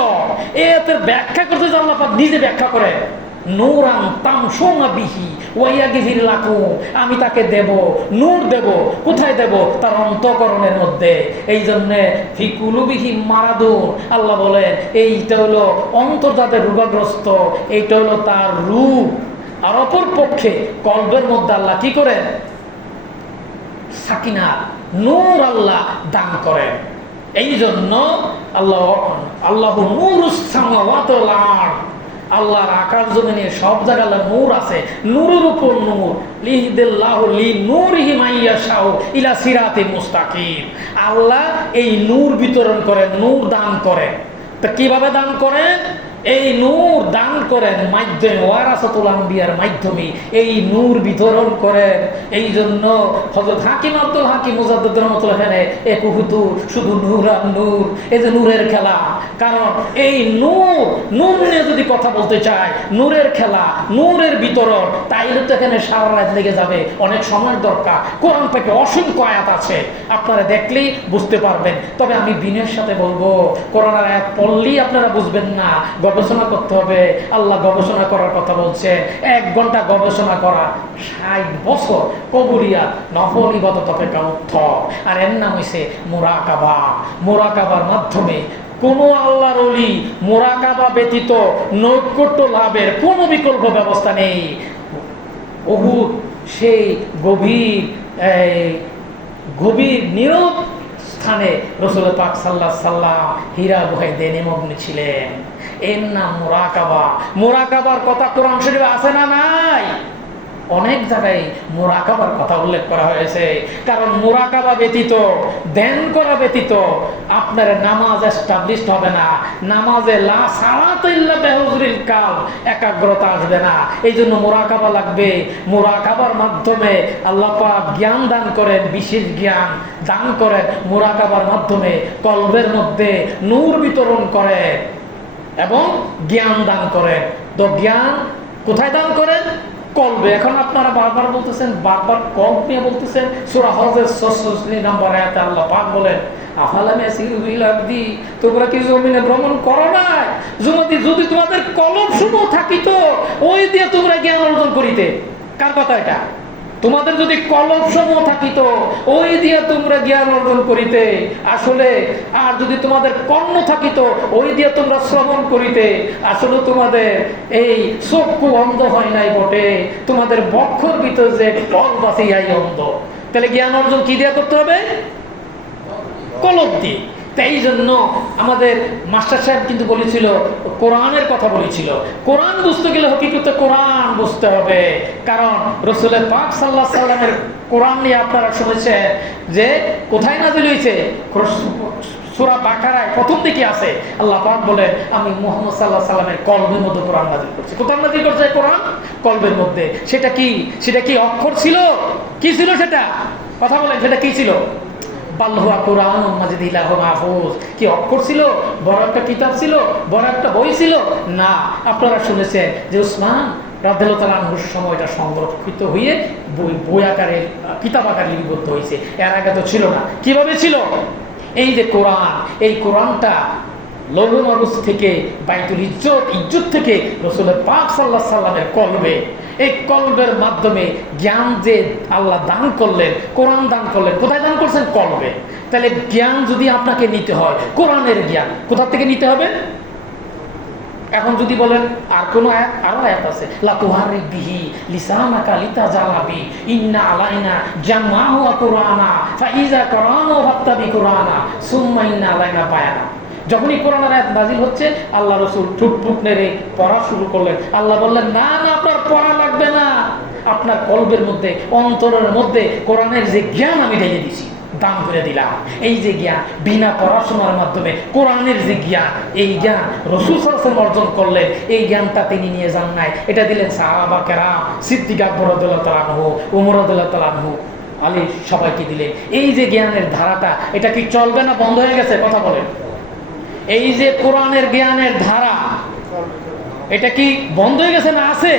এর ব্যাখ্যা করতে যে আল্লাহ পাক নিজে ব্যাখ্যা করে, নূরান তামশুনা বিহি ওয়া ইয়াগফির লাকুম, আমি তাকে দেব, নূর দেব। কোথায় দেব? তার অন্তঃকরণের মধ্যে। এই জন্যে ফি কুলুবিহিম মারাদুন, আল্লাহ বলেন এইটা হলো অন্তর যাদের রোগাগ্রস্ত, এইটা হলো তার রূপ। আর অপর পক্ষে কলবের মধ্যে আল্লাহ কি করেন? সাকিনা, নূর আল্লাহ দান করেন। এই জন্য আল্লাহ নূরুস সামাওয়াতি ওয়াল আরদ, আল্লাহর আকাশ জমিনে সব জায়গায় আল্লাহ নূর আছে, নূরের উপর নূর। লিহিদিল্লাহু লিনূরিহি মাইয়াশাউ ইলা সিরাতিল মুস্তাকিম। আল্লাহ এই নূর বিতরণ করেন, নূর দান করেন। তা কিভাবে দান করেন? এই নূর দান করেন মাধ্যমে, ওয়ারাসাতুল আম্বিয়ার মাধ্যমে এই নূর বিতরণ করেন। এই জন্য হযরত হাকিম আব্দুল হাকিম মুজাদ্দিদ রহমাতুল্লাহ আলাইহি একুহুতু, শুধু নূর আর নূর, এই যে নূরের খেলা। কারণ এই নূর নিয়ে যদি কথা বলতে চায়, নূরের খেলা, নূরের বিতরণ, তাইলে তো এখানে সারা রাত লেগে যাবে, অনেক সময় দরকার। কোরআন থেকে অসংখ্য আয়াত আছে, আপনারা দেখলেই বুঝতে পারবেন। তবে আমি বিনয়ের সাথে বলবো, কোরআনের আয়াত পড়লেই আপনারা বুঝবেন না, গবেষণা করতে হবে। আল্লাহ গবেষণা করার কথা বলছে, 1 ঘন্টা গবেষণা করা 60 বছর কবুরিয়া নফল ইবাদত অপেক্ষা উত্তম। আর এর নাম হইছে মুরাকাবা। মুরাকাবার মাধ্যমে কোন আল্লাহর ওলি মুরাকাবা ব্যতীত নৈকট্য লাভের কোনো বিকল্প ব্যবস্থা নেই। উহুদ সেই গভীর নীরব স্থানে রাসূল পাক সাল্লাল্লাহু আলাইহি সাল্লাম হীরা গুহায় নিমগ্ন ছিলেন। এর নাম মুরাকাবা। মুরাকাবার কথা কোরআন শরীফে আছে না নাই? অনেক জায়গায় মুরাকাবার কথা উল্লেখ করা হয়েছে। কারণ মুরাকাবা ব্যতীত, ধ্যান করা ব্যতীত আপনার নামাজ এস্টাবলিশড হবে না। নামাজে লা সালাতা ইল্লা বিহুজুরিল কাল, একাগ্রতা আসবে না। এই জন্য মুরাকাবা লাগবে। মুরাকাবার মাধ্যমে আল্লাহ পাক জ্ঞান দান করেন, বিশেষ জ্ঞান দান করেন। মুরাকাবার মাধ্যমে কলবের মধ্যে নূর বিতরণ করেন এবং জ্ঞান দান করেন। তো জ্ঞান কোথায় দান করেন? কলবে। এখন আপনারা বারবার বলতেছেন, বারবার কলব নিয়ে বলতেছেন। সূরা হজের 66 নম্বর আয়াতে আল্লাহ পাক বলেন, আফালাম ইয়াসিরু ফিল আরদি, তোমরা কি জমিনে ভ্রমণ করো না? যদি তোমাদের কলব সমূহ থাকিত, ওই দিয়ে তোমরা জ্ঞান অর্জন করিতে। কার কথা এটা? তোমাদের যদি কলব সমূহ থাকিত, ওই দিয়ে তোমরা জ্ঞান অর্জন করিতে। আসলে আর যদি তোমাদের কর্ণ থাকিত, ওই দিয়ে তোমরা শ্রবণ করিতে। আসলে তোমাদের এই চক্ষু অন্ধ হয় নাই বটে, তোমাদের বক্ষর ভিতর যে কলব আছে ইহাই অন্ধ। তাহলে জ্ঞান অর্জন কি দিয়ে করতে হবে? কলব দিয়ে। তাই জন্য আমাদের মাস্টার সাহেব কিন্তু বলেছিল, কোরআনের কথা বলেছিল। কোরআন বুঝতে গেলে হকিকতে কোরআন বুঝতে হবে। কারণ রাসূল পাক সাল্লাল্লাহু আলাইহি সাল্লামের কোরআন নিয়ে আপনারা শুনেছেন যে কোথায় নাযিল হয়েছে? সূরা বাকারায় প্রথম দিকে আছে। আল্লাহ পাক বলেন, আমি মুহাম্মদ সাল্লাল্লাহু আলাইহি সাল্লামের কলবের মধ্যে কোরআন নাযিল করছি। কোথায় নাযিল করছে কোরআন? কলবের মধ্যে। সেটা কি? সেটা কি অক্ষর ছিল? কি ছিল সেটা? কথা বলেন, সেটা কি ছিল? বাল্হুয়া কুরআনুম মাজিদ ইলাহু মাহফুজ। কি অক্ষর ছিল? বড় একটা কিতাব ছিল? বড় একটা বই ছিল? না। আপনারা শুনেছেন যে উসমান রাদিয়াল্লাহু তাআলা আনহুর সময় এটা সংরক্ষিত হয়ে বই আকারে, কিতাব আকারে লিপিবদ্ধ হয়েছে। এর আগে তো ছিল না। কিভাবে ছিল? এই যে কোরআন, এই কোরআনটা লৌহ মাহফুজ থেকে, বাইতুল ইজ্জত থেকে রাসূল পাক সাল্লাল্লাহু আলাইহি সাল্লামের কলবে, এই কলবের মাধ্যমে জ্ঞান যে আল্লাহ দান করলেন, কোরআন দান করলেন। কোথায় দান করছেন? কলবে। তাহলে জ্ঞান যদি আপনাকে নিতে হয়, কোরআনের জ্ঞান কোথা থেকে নিতে হবে? এখন যদি বলেন আর কোন আয়াত, আরো আয়াত আছে, লা তুহারিক বিহি লিসানাকা লিতাজালাবি ইন্না আলাইনা জামাহু ওয়া কুরআনা ফাইজা কুরআনা ফাত্তাবি কুরআনা সুম্মা ইন্না আলাইনা বায়ানা। যখনই কোরআনের আয়াত নাযিল হচ্ছে, আল্লাহ রাসূল ঠুক নেড়ে পড়া শুরু করলেন। আল্লাহ বললেন, না না, আপনার পড়া লাগবে না, আপনার কলবের মধ্যে, অন্তরের মধ্যে কোরআনের যে জ্ঞান আমি ঢেলে দিছি, দান করে দিলাম। এই যে জ্ঞান, বিনা পড়াশোনার মাধ্যমে কোরআনের যে জ্ঞান, এই জ্ঞান রাসূল সাল্লাল্লাহু আলাইহি ওয়াসাল্লাম অর্জন করলেন। এই জ্ঞানটা তিনি নিয়ে যান নাই, এটা দিলেন সাহাবা কেরাম, সিদ্দিক আকবর রাদিয়াল্লাহু তাআলা আনহু, ওমর রাদিয়াল্লাহু তাআলা আনহু, আলী, সবাইকে দিলেন। এই যে জ্ঞানের ধারাটা, এটা কি চলবে না বন্ধ হয়ে গেছে? কথা বলেন। এই যে কোরআনের জ্ঞানের ধারা, এটা কি বন্ধ হয়ে গেছে না আছে?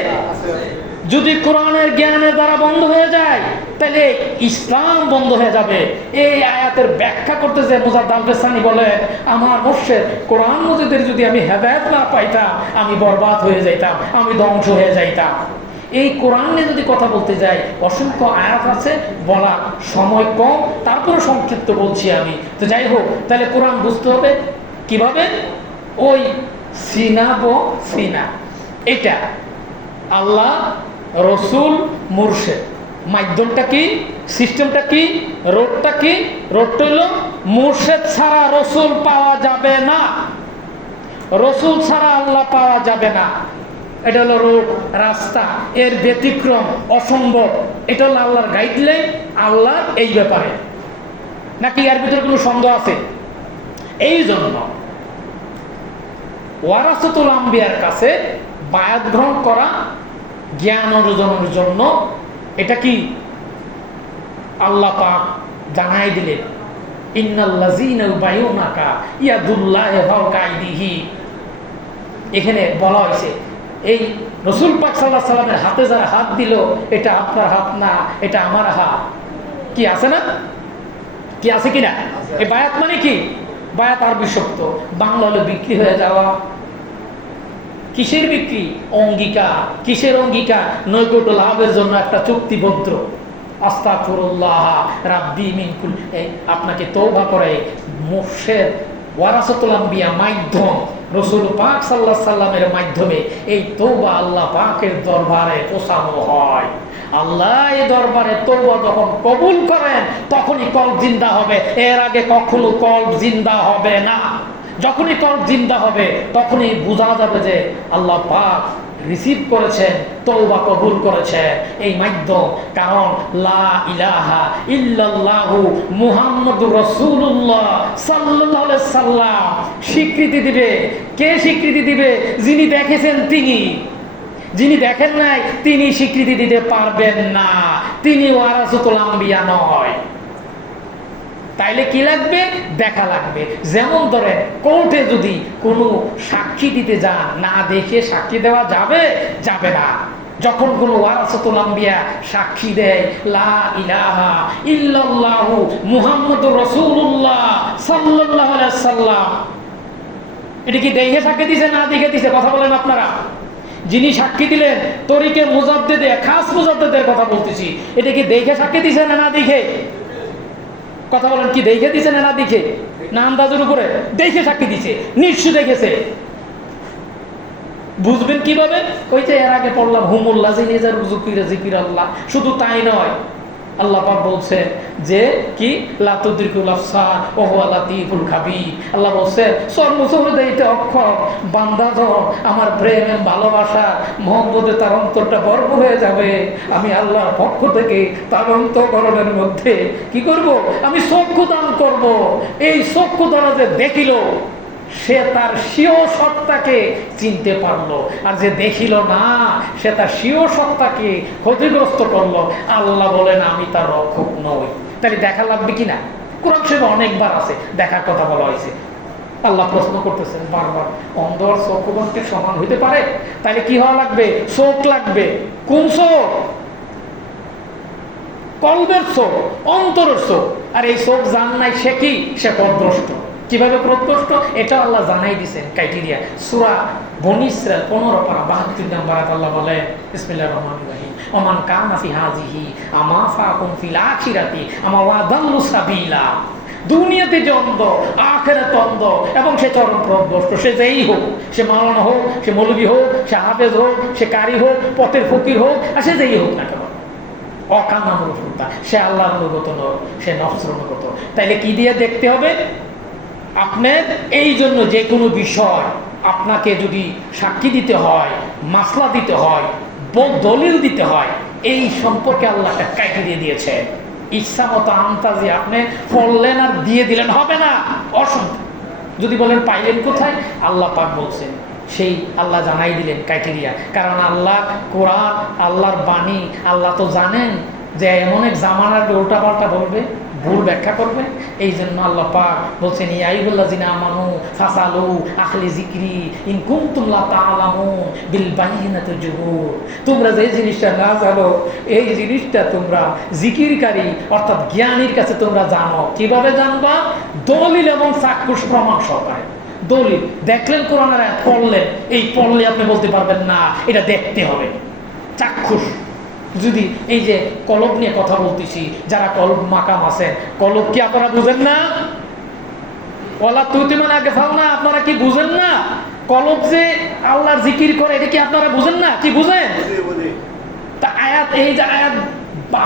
যদি কোরআনের জ্ঞানের দ্বারা বন্ধ হয়ে যায়, তাহলে ইসলাম বন্ধ হয়ে যাবে। এই আয়াতের ব্যাখ্যা করতেছে মুজাদ্দিদ আল-ফেসানি বলে, আমার মুর্শিদ কোরআন মজিদের যদি আমি হেদায়েত না পাইতাম, আমি বরবাদ হয়ে যাইতাম, আমি ধ্বংস হয়ে যাইতাম। এই কোরআন নিয়ে যদি কথা বলতে যাই, অসংখ্য আয়াত আছে, বলা সময় কম, তারপরে সংক্ষিপ্ত বলছি আমি। তো যাই হোক, তাহলে কোরআন বুঝতে হবে কিভাবে? ওই সিনা, এটা আল্লাহ, রসুল, মুর্শিদ, মাধ্যমটা কি, সিস্টেমটা কি, রোডটা কি? রোডটা হলো মুর্শিদ ছাড়া রসুল পাওয়া যাবে না, রসুল ছাড়া আল্লাহ পাওয়া যাবে না। এটা হলো রোড, রাস্তা, এর ব্যতিক্রম অসম্ভব। এটা হলো আল্লাহর গাইডলাইন, আল্লাহ এই ব্যাপারে। নাকি এর ভিতরে কোনো সন্দেহ আছে? এই জন্য ওয়ারাসাতুল আম্বিয়ার কাছে বায়াত গ্রহণ করা, জ্ঞান অর্জনের জন্য, এটা কি আল্লাহ পাক জানাই দিলেন, ইন্নাল্লাযীনা ইউবাইউনাকা ইয়াদুল্লাহি ফাওকা আইদিহি। এখানে বলা হয়েছে, এই রাসূল পাক সাল্লাল্লাহু আলাইহি সাল্লামের হাতে যারা হাত দিল, এটা আপনার হাত না, এটা আমার হাত। কি আছে না? কি আছে কিনা? এই বায়াত মানে কি? বায়াত আরবি শব্দ, বাংলা হলো বিক্রি হয়ে যাওয়া। কিসের বিক্রি? অঙ্গীকার। কিসের অঙ্গীকার? নৈকট্য লাভের জন্য একটা চুক্তিবদ্ধ। আস্তাগফিরুল্লাহ রাব্বি মিন কুল, এই আপনাকে তওবা করে মুর্শিদ ওয়ারাসাতুল আম্বিয়া মাধ্যম, রাসূল পাক সাল্লাল্লাহু আলাইহি সাল্লামের মাধ্যমে এই তওবা আল্লাহ পাকের দরবারে পৌঁছানো হয়। আল্লাহ এই দরবারে তওবা যখন কবুল করেন, তখনই কলব জিন্দা হবে, এর আগে কখনো কলব জিন্দা হবে না। যখনই কলব জিন্দা হবে, তখনই বোঝা যাবে যে আল্লাহ পাক রিসিভ করেছেন, তওবা কবুল করেছেন এই মাধ্যম। কারণ লা ইলাহা ইল্লাল্লাহু মুহাম্মাদুর রাসূলুল্লাহ সাল্লাল্লাহু আলাইহি সাল্লাম স্বীকৃতি দিবে। কে স্বীকৃতি দিবে? যিনি দেখেছেন তিনি। যিনি দেখেন নাই, তিনি স্বীকৃতি দিতে পারবেন না। তিনি ওয়ারাসাতুল আম্বিয়া নয়। তাইলে কি লাগবে? দেখা লাগবে। যেমন ধরেন, কোর্টে যদি কোনো সাক্ষী দিতে যান, না দেখে সাক্ষী দেওয়া যাবে? যাবে না। যখন কোনো ওয়ারাসাতুল আম্বিয়া সাক্ষী দেয় লা ইলাহা ইল্লাল্লাহু মুহাম্মাদুর রাসূলুল্লাহ সাল্লাল্লাহু আলাইহি সাল্লাম, এটা কি দেখে সাক্ষী দিছে না দেখে দিছে? কথা বলেন আপনারা। যিনি সাক্ষী দিলেন, তরিকে মুজাদ্দিদে, খাস মুজাদ্দিদের কথা বলতেছি, এটা কি দেখে সাক্ষী দিছে না দেখে? কথা বলেন, কি দেখে দিছে না দেখে? না আন্দাজের উপরে? দেখে সাক্ষী দিছে, নিশ্চয় দেখেছে। বুঝবেন কিভাবে? ওই যে এর আগে পড়লাম, হুমুল্লাযিনা যারুযুকিরা যিকরাল্লাহ। শুধু তাই নয়, আল্লাহ পাক বলছেন যে কি লা তুদরিকুল আবসার ওয়া হুয়া লাতীফুল খাবীর। আল্লাহ বলছেন সর্বসমৃদ্ধ অক্ষর বান্দা যখন আমার প্রেমের ভালোবাসা মোহাম্মদে তার অন্তরটা ভরপুর হয়ে যাবে, আমি আল্লাহর পক্ষ থেকে তার অন্তঃকরণের মধ্যে কি করব? আমি চক্ষু দান করব। এই চক্ষু দ্বারা যে দেখিল, সে তার স্বীয় সত্তাকে চিনতে পারলো, আর যে দেখিল না, সে তার স্বীয় সত্তাকে ক্ষতিগ্রস্ত করলো। আল্লাহ বলেন, আমি তার রক্ষক নই। তাহলে দেখা লাগবে কিনা? কোরআন শরীফে অনেকবার আছে দেখার কথা বলা হয়েছে। আল্লাহ প্রশ্ন করতেছেন বারবার, অন্ধ আর চক্ষুবন্তি সমান হইতে পারে? তাহলে কি হওয়া লাগবে? চোখ লাগবে। কোন চোখ? কলবের চোখ, অন্তরের চোখ। আর এই চোখ জান নাই, সে কি? সে পথভ্রষ্ট। কিভাবে পথভ্রষ্ট? এটা আল্লাহ জানাই দিয়েছেন ক্রাইটেরিয়া। সূরা বনী ইসরাঈল 15 পারা 72 নম্বর আয়াত আল্লাহ বলে, বিসমিল্লাহির রহমানির রহিম, ওমান কানা ফি হাযিহি আমা ফাকুম ফিল আখিরাতি আমা ওয়াদাল্লু সাবিলা দুনিয়াতে যে অন্ধ, আখিরাতে অন্ধ, এবং সে চরম পথভ্রষ্ট, সে যেই হোক, সে মাওলানা হোক, সে মৌলবী হোক, সে হাফেজ হোক, সে কারি হোক, পথের ফকির হোক, আর সে যেই হোক না কেন, অকামানুরতা, সে আল্লাহর অনুগত নয়, সে নফসের অনুগত। তাইলে কি দিয়ে দেখতে হবে? আপনার এই জন্য যে কোনো বিষয় আপনাকে যদি সাক্ষী দিতে হয়, মাসলা দিতে হয়, দলিল দিতে হয়, এই সম্পর্কে আল্লাহ একটা ক্রাইটেরিয়া দিয়েছে। ইচ্ছা মতো আন্তাজে আপনি পড়লেন আর দিয়ে দিলেন, হবে না, অসম্ভব। যদি বলেন পাইলেন কোথায়, আল্লাহ পাক বলছেন, সেই আল্লাহ জানাই দিলেন ক্রাইটেরিয়া। কারণ আল্লাহ কোরআন, আল্লাহর বাণী, আল্লাহ তো জানেন যে এমন এক জামানার উল্টা পাল্টা বলবে, ভুল ব্যাখ্যা করবে। এই জন্য আল্লাহ পাক বলছেন, ইয়া আইয়ুহাল্লাযিনা আমানু ফাসালু আহলি যিকরি ইন কুনতুম লা তা'লামুন বিল বাইয়িনাতি জুহুর। তোমরা যে জিনিসটা না জানো, এই জিনিসটা তোমরা জিকিরকারী অর্থাৎ জ্ঞানীর কাছে তোমরা জানো। কিভাবে জানবা? দলিল এবং চাক্ষুষ প্রমাণ সহকারে। দলিল দেখলেন, কোরআনের আয়াত পড়লেন, এই পড়লে আপনি বলতে পারবেন না, এটা দেখতে হবে। চাক্ষুষ, যদি এই যে কলব নিয়ে কথা বলতেছি, যারা কলব মাকাম আছেন, কলব কি আপনারা বুঝেন না? ওয়ালা তুতি মানে আগে ফাও না, আপনারা কি বুঝেন না? কলব যে আল্লাহর জিকির করে, এটা কি আপনারা বুঝেন না? কি বুঝেন? তা আয়াত, এই যে আয়াত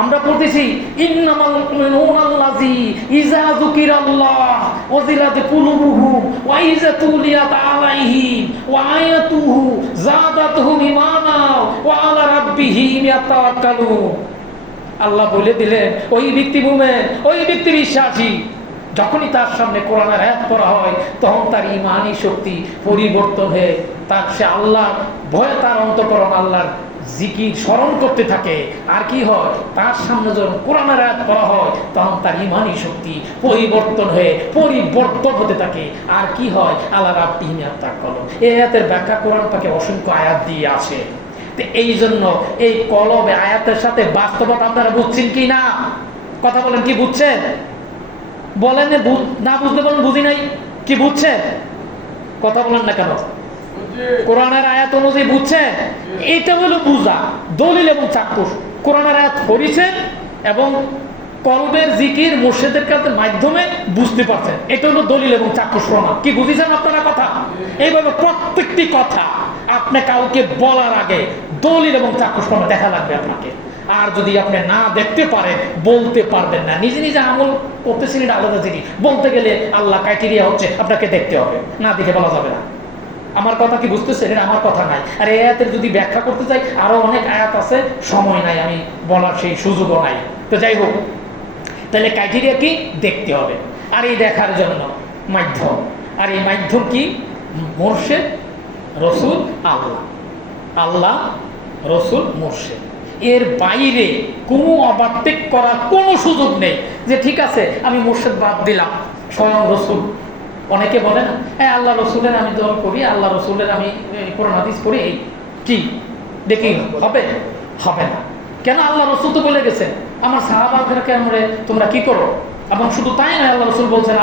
আমরা পড়তেছি, ইন্নামাল মুমিনুনা আল্লাযী ইযা যুকিরাল্লাহ ওয়াজিলাত কুলুবুহুম ওয়া ইযা তুলিয়াত আলাইহিম ওয়া আয়াতুহু যাদাতুহুম ঈমানা ওয়া আলা রাব্বিহিম ইয়াতাওয়াক্কালুন। আল্লাহ বলে দিলেন, ওই ব্যক্তি মুমিন, ওই ব্যক্তি বিশ্বাসী, যখনই তার সামনে কোরআনের আয়াত পড়া হয়, তখন তার ঈমানি শক্তি পরিবর্তন হয়ে তার সে আল্লাহ ভয়ে তার অন্তঃকরণ আল্লাহর জিকির স্মরণ করতে থাকে। আর কি হয়, তার সামনে যখন কোরআনের আয়াত পড়া হয়, তখন তার ঈমানি শক্তি পরিবর্তন হয়ে পরিবর্তন হতে থাকে। আর কি হয়, আল্লাহ রাব্বিহিম ইয়াতাওয়াক্কালুন। এই আয়াতের ব্যাখ্যা কোরআন পাকে অসংখ্য আয়াত দিয়ে আছে। তো এই জন্য এই কলবে আয়াতের সাথে বাস্তবতা আপনারা বুঝছেন কি না? কথা বলেন, কি বুঝছেন? বলেন না, বুঝতে বলেন বুঝি নাই, কি বুঝছেন? কথা বলেন না কেন? কোরআনের আয়াত অনুযায়ী বুঝছেন? এটা হলো বুঝা, দলিল এবং চাক্ষুষ। কোরআনের আয়াত পড়েছেন এবং কলবের জিকির মুর্শিদের কাছে মাধ্যমে বুঝতে পারছেন, এটা হলো দলিল এবং চাক্ষুষ প্রমাণ। কি বুঝেছেন আপনারা কথা? এইভাবে প্রত্যেকটি কথা আপনি কাউকে বলার আগে দলিল এবং চাক্ষুষ প্রমাণ দেখা লাগবে আপনাকে। আর যদি আপনি না দেখতে পারেন, বলতে পারবেন না। নিজে নিজে আমল করতেছেন, এটা আলাদা জিনিস। বলতে গেলে আল্লাহ ক্রাইটেরিয়া হচ্ছে আপনাকে দেখতে হবে, না দেখে বলা যাবে না। আমার কথা কি বুঝতেছেন? এটা আমার কথা নাই। আর এই আয়াতের যদি ব্যাখ্যা করতে চাই, আরো অনেক আয়াত আছে, সময় নাই, আমি বলার সেই সুযোগও নাই। তো যাই হোক, তাহলে ক্রাইটেরিয়া কি? দেখতে হবে। আর এই দেখার জন্য মাধ্যম, আর এই মাধ্যম কি? মুর্শিদ, রসুল, আল্লাহ। আল্লাহ, রসুল, মুর্শিদ। এর বাইরে কোনো ওভারটেক করার কোনো সুযোগ নেই যে ঠিক আছে আমি মুর্শিদ বাদ দিলাম, স্বয়ং রসুল। অনেকে বলে না, হ্যাঁ আল্লাহ রসুলের আমি দল করি, আল্লাহ রসুলের আমি কোরআন হাদিস পড়ি, এই কি দেখি হবে? হবে না। কেন? আল্লাহ রসুল তো বলে গেছেন, আমার সাহাবাদেরকে আমরা তোমরা কি করো। এবং শুধু তাই নয়, আল্লাহ রসুল বলছেন,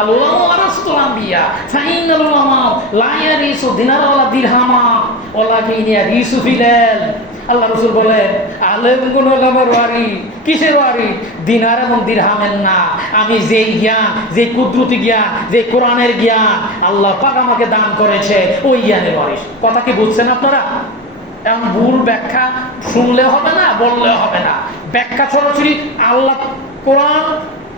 আল্লাহ রসুল বলেন, আলেমগুলো আমার ওয়ারি। কিসের ওয়ারি? দিনার এবং দিরহামের না। আমি যেই জ্ঞান, যে কুদরতি জ্ঞান, যে কোরআনের জ্ঞান আল্লাহ পাক আমাকে দান করেছে, ওই জ্ঞানের ওয়ারিস। কথা কি বুঝছেন আপনারা? এমন ভুল ব্যাখ্যা শুনলে হবে না, বললে হবে না। ব্যাখ্যা সরাসরি আল্লাহ কোরআন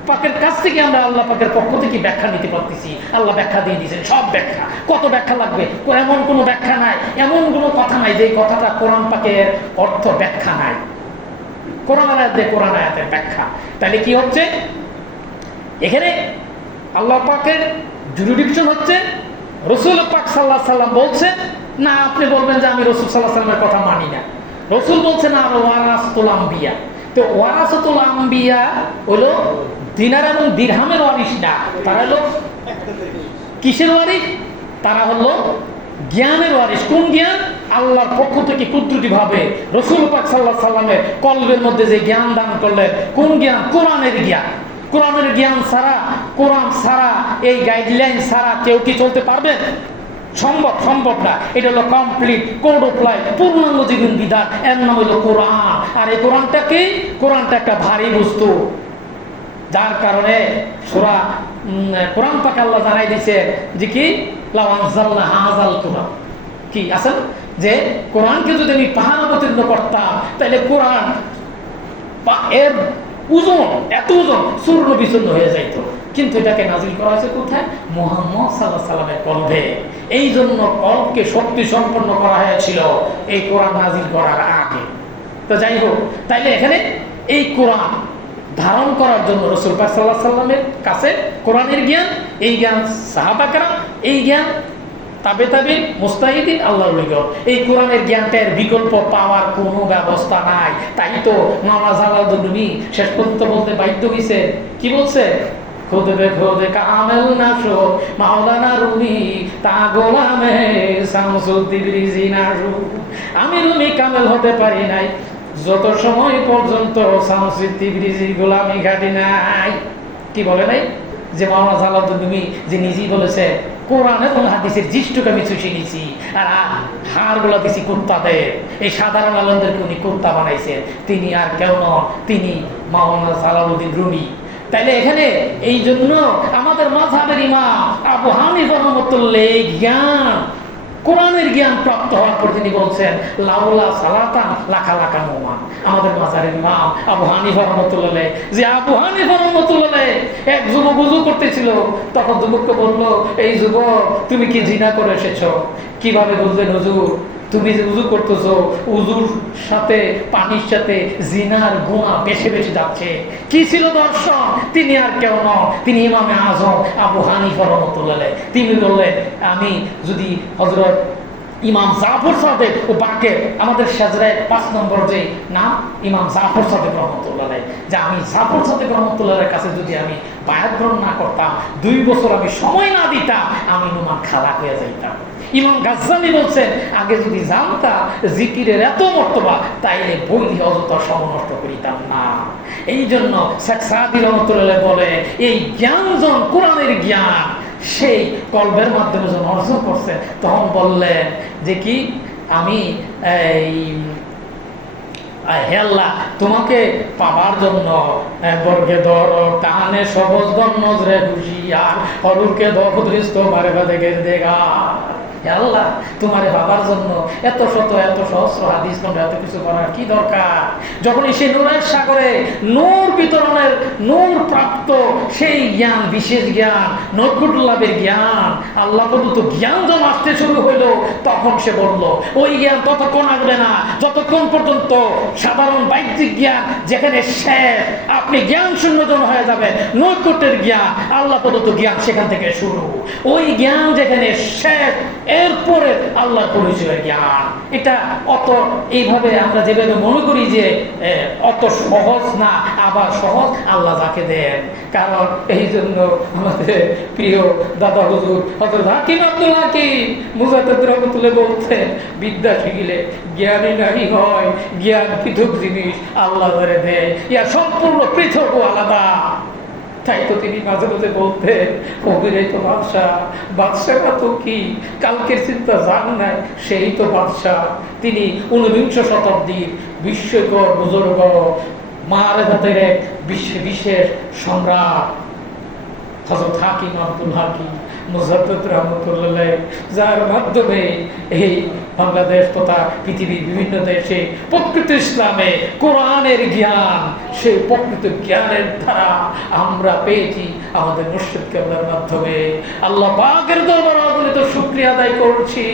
পাকের কাছ থেকে আমরা আল্লাহ পাকের পক্ষ থেকে ব্যাখ্যা নিতে পারতেছি। আল্লাহ ব্যাখ্যা দিয়ে দিয়েছেন, সব ব্যাখ্যা। কত ব্যাখ্যা লাগবে? এমন কোনো ব্যাখ্যা নাই, এমন কোনো কথা নাই যে কথাটা কোরআন পাকের অর্থ ব্যাখ্যা নাই। কোরআন আয়াতে কোরআন আয়াতের ব্যাখ্যা। তাহলে কি হচ্ছে এখানে? আল্লাহ পাকের জুরিডিকশন হচ্ছে রসুল পাক সাল্লাল্লাহু আলাইহি সাল্লাম বলছেন না। আপনি বলবেন যে আমি রসুল সাল্লাল্লাহু আলাইহি সাল্লামের কথা মানি না। রসুল বলছেন আর ওয়ারাসাতুল আম্বিয়া। তো ওয়ারাসাতুল আম্বিয়া হলো দিনার এবং দিরহামের ওয়ারিস না, তারা হলো কিসের ওয়ারিস? তারা হলো জ্ঞানের ওয়ারিস। কোন জ্ঞান? আল্লাহর পক্ষ থেকে কুদরতি ভাবে রসুল পাক সাল্লাল্লাহু আলাইহি সাল্লামের কলবের মধ্যে যে জ্ঞান দান করলেন। কোন জ্ঞান? কোরআনের জ্ঞান। কোরআনের জ্ঞান ছাড়া, কোরআন ছাড়া, এই গাইডলাইন ছাড়া কেউ কি চলতে পারবে? সম্ভব না। এটা হলো কমপ্লিট কোড অফ লাইফ, পূর্ণাঙ্গ জীবন বিধান। এর নাম হলো কোরআন। আর এই কোরআনটা কি? কোরআনটা একটা ভারী বস্তু, যার কারণে সূরা কোরআন পাক আল্লাহ জানাই দিয়েছে যে কি লাউ আনজালনা হাযাল কোরআন, কি আছে যে কোরআনকে যদি আমি পাহাড় অবতীর্ণ করতাম তাহলে কোরআন এর ওজন, এত ওজন চূর্ণ বিচূর্ণ হয়ে যাইত। কিন্তু এটাকে নাজিল করা হয়েছে কোথায়? মুহাম্মদ সাল্লাল্লাহু আলাইহি সাল্লামের কলবে। এই জন্য কলবকে শক্তি সম্পন্ন করা হয়েছিল এই কোরআন নাজিল করার আগে। তো যাই হোক, তাইলে এখানে এই কোরআন ধারণ করার জন্য রাসূল পাক সাল্লাল্লাহু আলাইহি সাল্লামের কাছে কোরআনের জ্ঞান, এই জ্ঞান সাহাবাকেরাম, এই জ্ঞান তাবে মুস্তাহিদিন আল্লাহর ওলিগণ, এই কোরআনের জ্ঞানটার বিকল্প পাওয়ার কোনো ব্যবস্থা নাই। তাই তো মাওলানা জালালউদ্দিন রুমি শেষ পর্যন্ত বলতে বাধ্য হইছে, কি বলছে? খুদবে খুদে কামেল নাশো মাওলানা রুমি তা গোলামে শামসুদ্দিন রিজি নাশো। আমি রুমি কামেল হতে পারি নাই যত সময় পর্যন্ত শামসুদ্দিন রিজির গোলামি ঘাটি নাই। কি বলে নাই? যে মাওলানা জালালউদ্দিন রুমি যে নিজেই বলেছে কোরআন এবং হাদিসের জিষ্টুকে আমি চুষে নিছি আর হাড়গুলো দিছি কুত্তাদের। এই সাধারণ আলমদেরকে উনি কুত্তা বানাইছেন। তিনি আর কেউ নন, তিনি মাওলানা জালালউদ্দিন রুমি। তাইলে এখানে এই জন্য আমাদের মাযহাবের ইমাম আবু হানিফা রাহমাতুল্লাহ জ্ঞান, কোরআনের জ্ঞান প্রাপ্ত হওয়ার পর তিনি বলছেন লাউলা সালাতান লাখা লাখা মুমান। আমাদের মাযহাবের ইমাম আবু হানিফা রাহমাতুল্লাহ, যে আবু হানিফা রাহমাতুল্লাহ এক যুবক ওযু করতেছিল, তখন যুবককে বলল, এই যুবক তুমি কি জিনা করে এসেছো? কিভাবে বুঝলেন হুজুর? তুমি যে উযু করতেছো, উযুর সাথে পানির সাথে জিনার গুনাহ বেশি বেশি যাচ্ছে। কি ছিল দর্শন? তিনি আর কেউ নন, তিনি ইমামে আযম আবু হানিফা রাহমাতুল্লাহ। তিনি বললেন, আমি যদি হযরত ইমাম জাফর সাদেক ও বাকের, আমাদের সাজরায় 5 নম্বর যে নাম ইমাম জাফর সাদেক রহমতুল্লাহ, যে আমি জাফর সাদেক রহমতুল্লাহের কাছে যদি আমি বায়াত গ্রহণ না করতাম, 2 বছর আমি সময় না দিতাম, আমি নুমান খালাক হয়ে যাইতাম। ইমাম গাজ্জালি বলছেন, আগে যদি জানতাম জিকিরের এত মর্তবা, তাইলে বই অযথা সময় নষ্ট করিতাম না। এই জন্য শেখ সাদি রহমতুল্লাহ বলে, এই জ্ঞানজন কোরআনের জ্ঞান সেই কলবের মাধ্যমে যখন অর্জন করছে, তখন বললেন যে কি আমি হে আল্লাহ তোমাকে পাবার জন্য বর্গে ধর কানে সবজ নজরে খুশিয়ার হরুরকে দরিস্ত মারে বাদে গের দেগা। হে আল্লাহ তোমারে বাবার জন্য এত শত এত সহস্র হাদিস তোমরা এত কিছু করার কি দরকার? যখন সেই নূরের সাগরে নূর বিতরণের নূর প্রাপ্ত সেই জ্ঞান, বিশেষ জ্ঞান, নৈকুট্যলাভের জ্ঞান, আল্লাহ প্রদত্ত জ্ঞান যখন আসতে শুরু হইল, তখন সে বলল ওই জ্ঞান ততক্ষণ আসবে না যতক্ষণ পর্যন্ত সাধারণ বাহ্যিক জ্ঞান যেখানে শেষ, আপনি জ্ঞান শূন্যজন হয়ে যাবেন। নৈকুট্যের জ্ঞান, আল্লাহ প্রদত্ত জ্ঞান সেখান থেকে শুরু। ওই জ্ঞান যেখানে শেষ, এরপরে আল্লাহর পরিচয়ের জ্ঞান। এটা অত এইভাবে আমরা যেভাবে মনে করি যে অত সহজ না, আবার সহজ আল্লাহ যাকে দেন। কারণ এই জন্য আমাদের প্রিয় দাদা হুজুর হযরত হাকিম আব্দুল হাকিম মুজাদ্দিদ রহমাতুল্লাহ বলতেন, বিদ্যা শিখিলে জ্ঞানী নাহি হয়, জ্ঞান পৃথক জিনিস, আল্লাহ ধরে দেয়, ইয়া সম্পূর্ণ পৃথক ও আলাদা। তাই তো তিনি মাঝে মাঝে বলতেন, কবিরাই তো বাদশাহ, বাদশাহটা তো কি কালকের চিন্তা জান নাই, সেই তো বাদশাহ। তিনি 19 শতাব্দীর বিশ্বকর বুজুর্গ মারেফাতের এক বিশেষ সম্রাট হযরত হাকিম আব্দুল হাকিম মুজাদ্দিদ রহমাতুল্লাহ, যার মাধ্যমে এই বাংলাদেশ তথা পৃথিবীর বিভিন্ন দেশে প্রকৃত ইসলামে কোরআনের জ্ঞান, সেই প্রকৃত জ্ঞানের দ্বারা আমরা পেয়েছি আমাদের মুর্শিদ কেবলার মাধ্যমে। আল্লাহ পাকের দরবারে অগণিত শুকরিয়া আদায় করছি,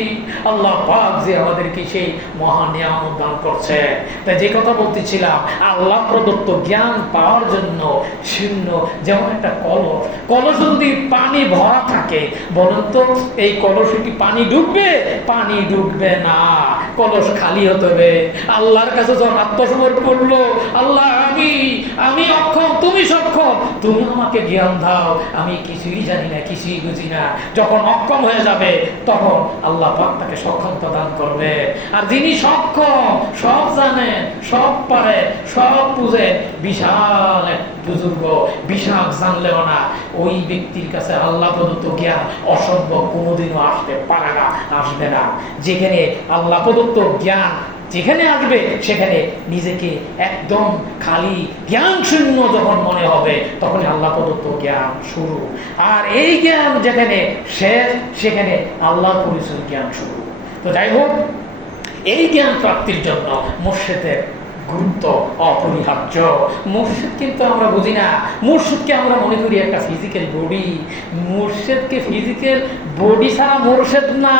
আল্লাহ পাক যে আমাদেরকে সেই মহা নিয়ামত দান করছে। তাই যে কথা বলতেছিলাম, আল্লাহ প্রদত্ত জ্ঞান পাওয়ার জন্য শূন্য যেমন একটা কলস, কলস যদি পানি ভরা থাকে, বলুন তো এই কলসে কি পানি ডুববে? পানি ডুববে না, কলস খালি হতে হবে। আল্লাহর কাছে যখন আত্মসমর্পণ করলো, আল্লাহ আমি অক্ষম, তুমি সক্ষম, তুমি আমাকে জ্ঞান দাও, আমি কিছুই জানি না, কিছুই বুঝি না। যখন অক্ষম হয়ে যাবে, তখন আল্লাহ পাক তাকে সক্ষমতা দান করবে। আর যিনি সক্ষম, সব জানেন, সব পারে, সব বুঝে, বিশাল এক বুজুর্গ, বিশাল জানলেও না, ওই ব্যক্তির কাছে আল্লাহ প্রদত্ত জ্ঞান অসম্ভব, কোনোদিনও আসতে পারে না, আসবে না। যেখানে আল্লাহ প্রদত্ত জ্ঞান যেখানে আসবে সেখানে নিজেকে একদম খালি জ্ঞান শূন্য যখন মনে হবে তখনই আল্লাহ প্রদত্ত জ্ঞান শুরু। আর এই জ্ঞান যেখানে শেষ সেখানে আল্লাহ পরিচয় জ্ঞান শুরু। তো যাই হোক, এই জ্ঞান প্রাপ্তির জন্য মুর্শিদের গুরুত্ব অপরিহার্য। মুর্শিদ কিন্তু আমরা বুঝি না, মুর্শিদকে আমরা মনে করি একটা ফিজিক্যাল বডি। মুর্শিদকে ফিজিক্যাল বডি ছাড়া মুর্শিদ না,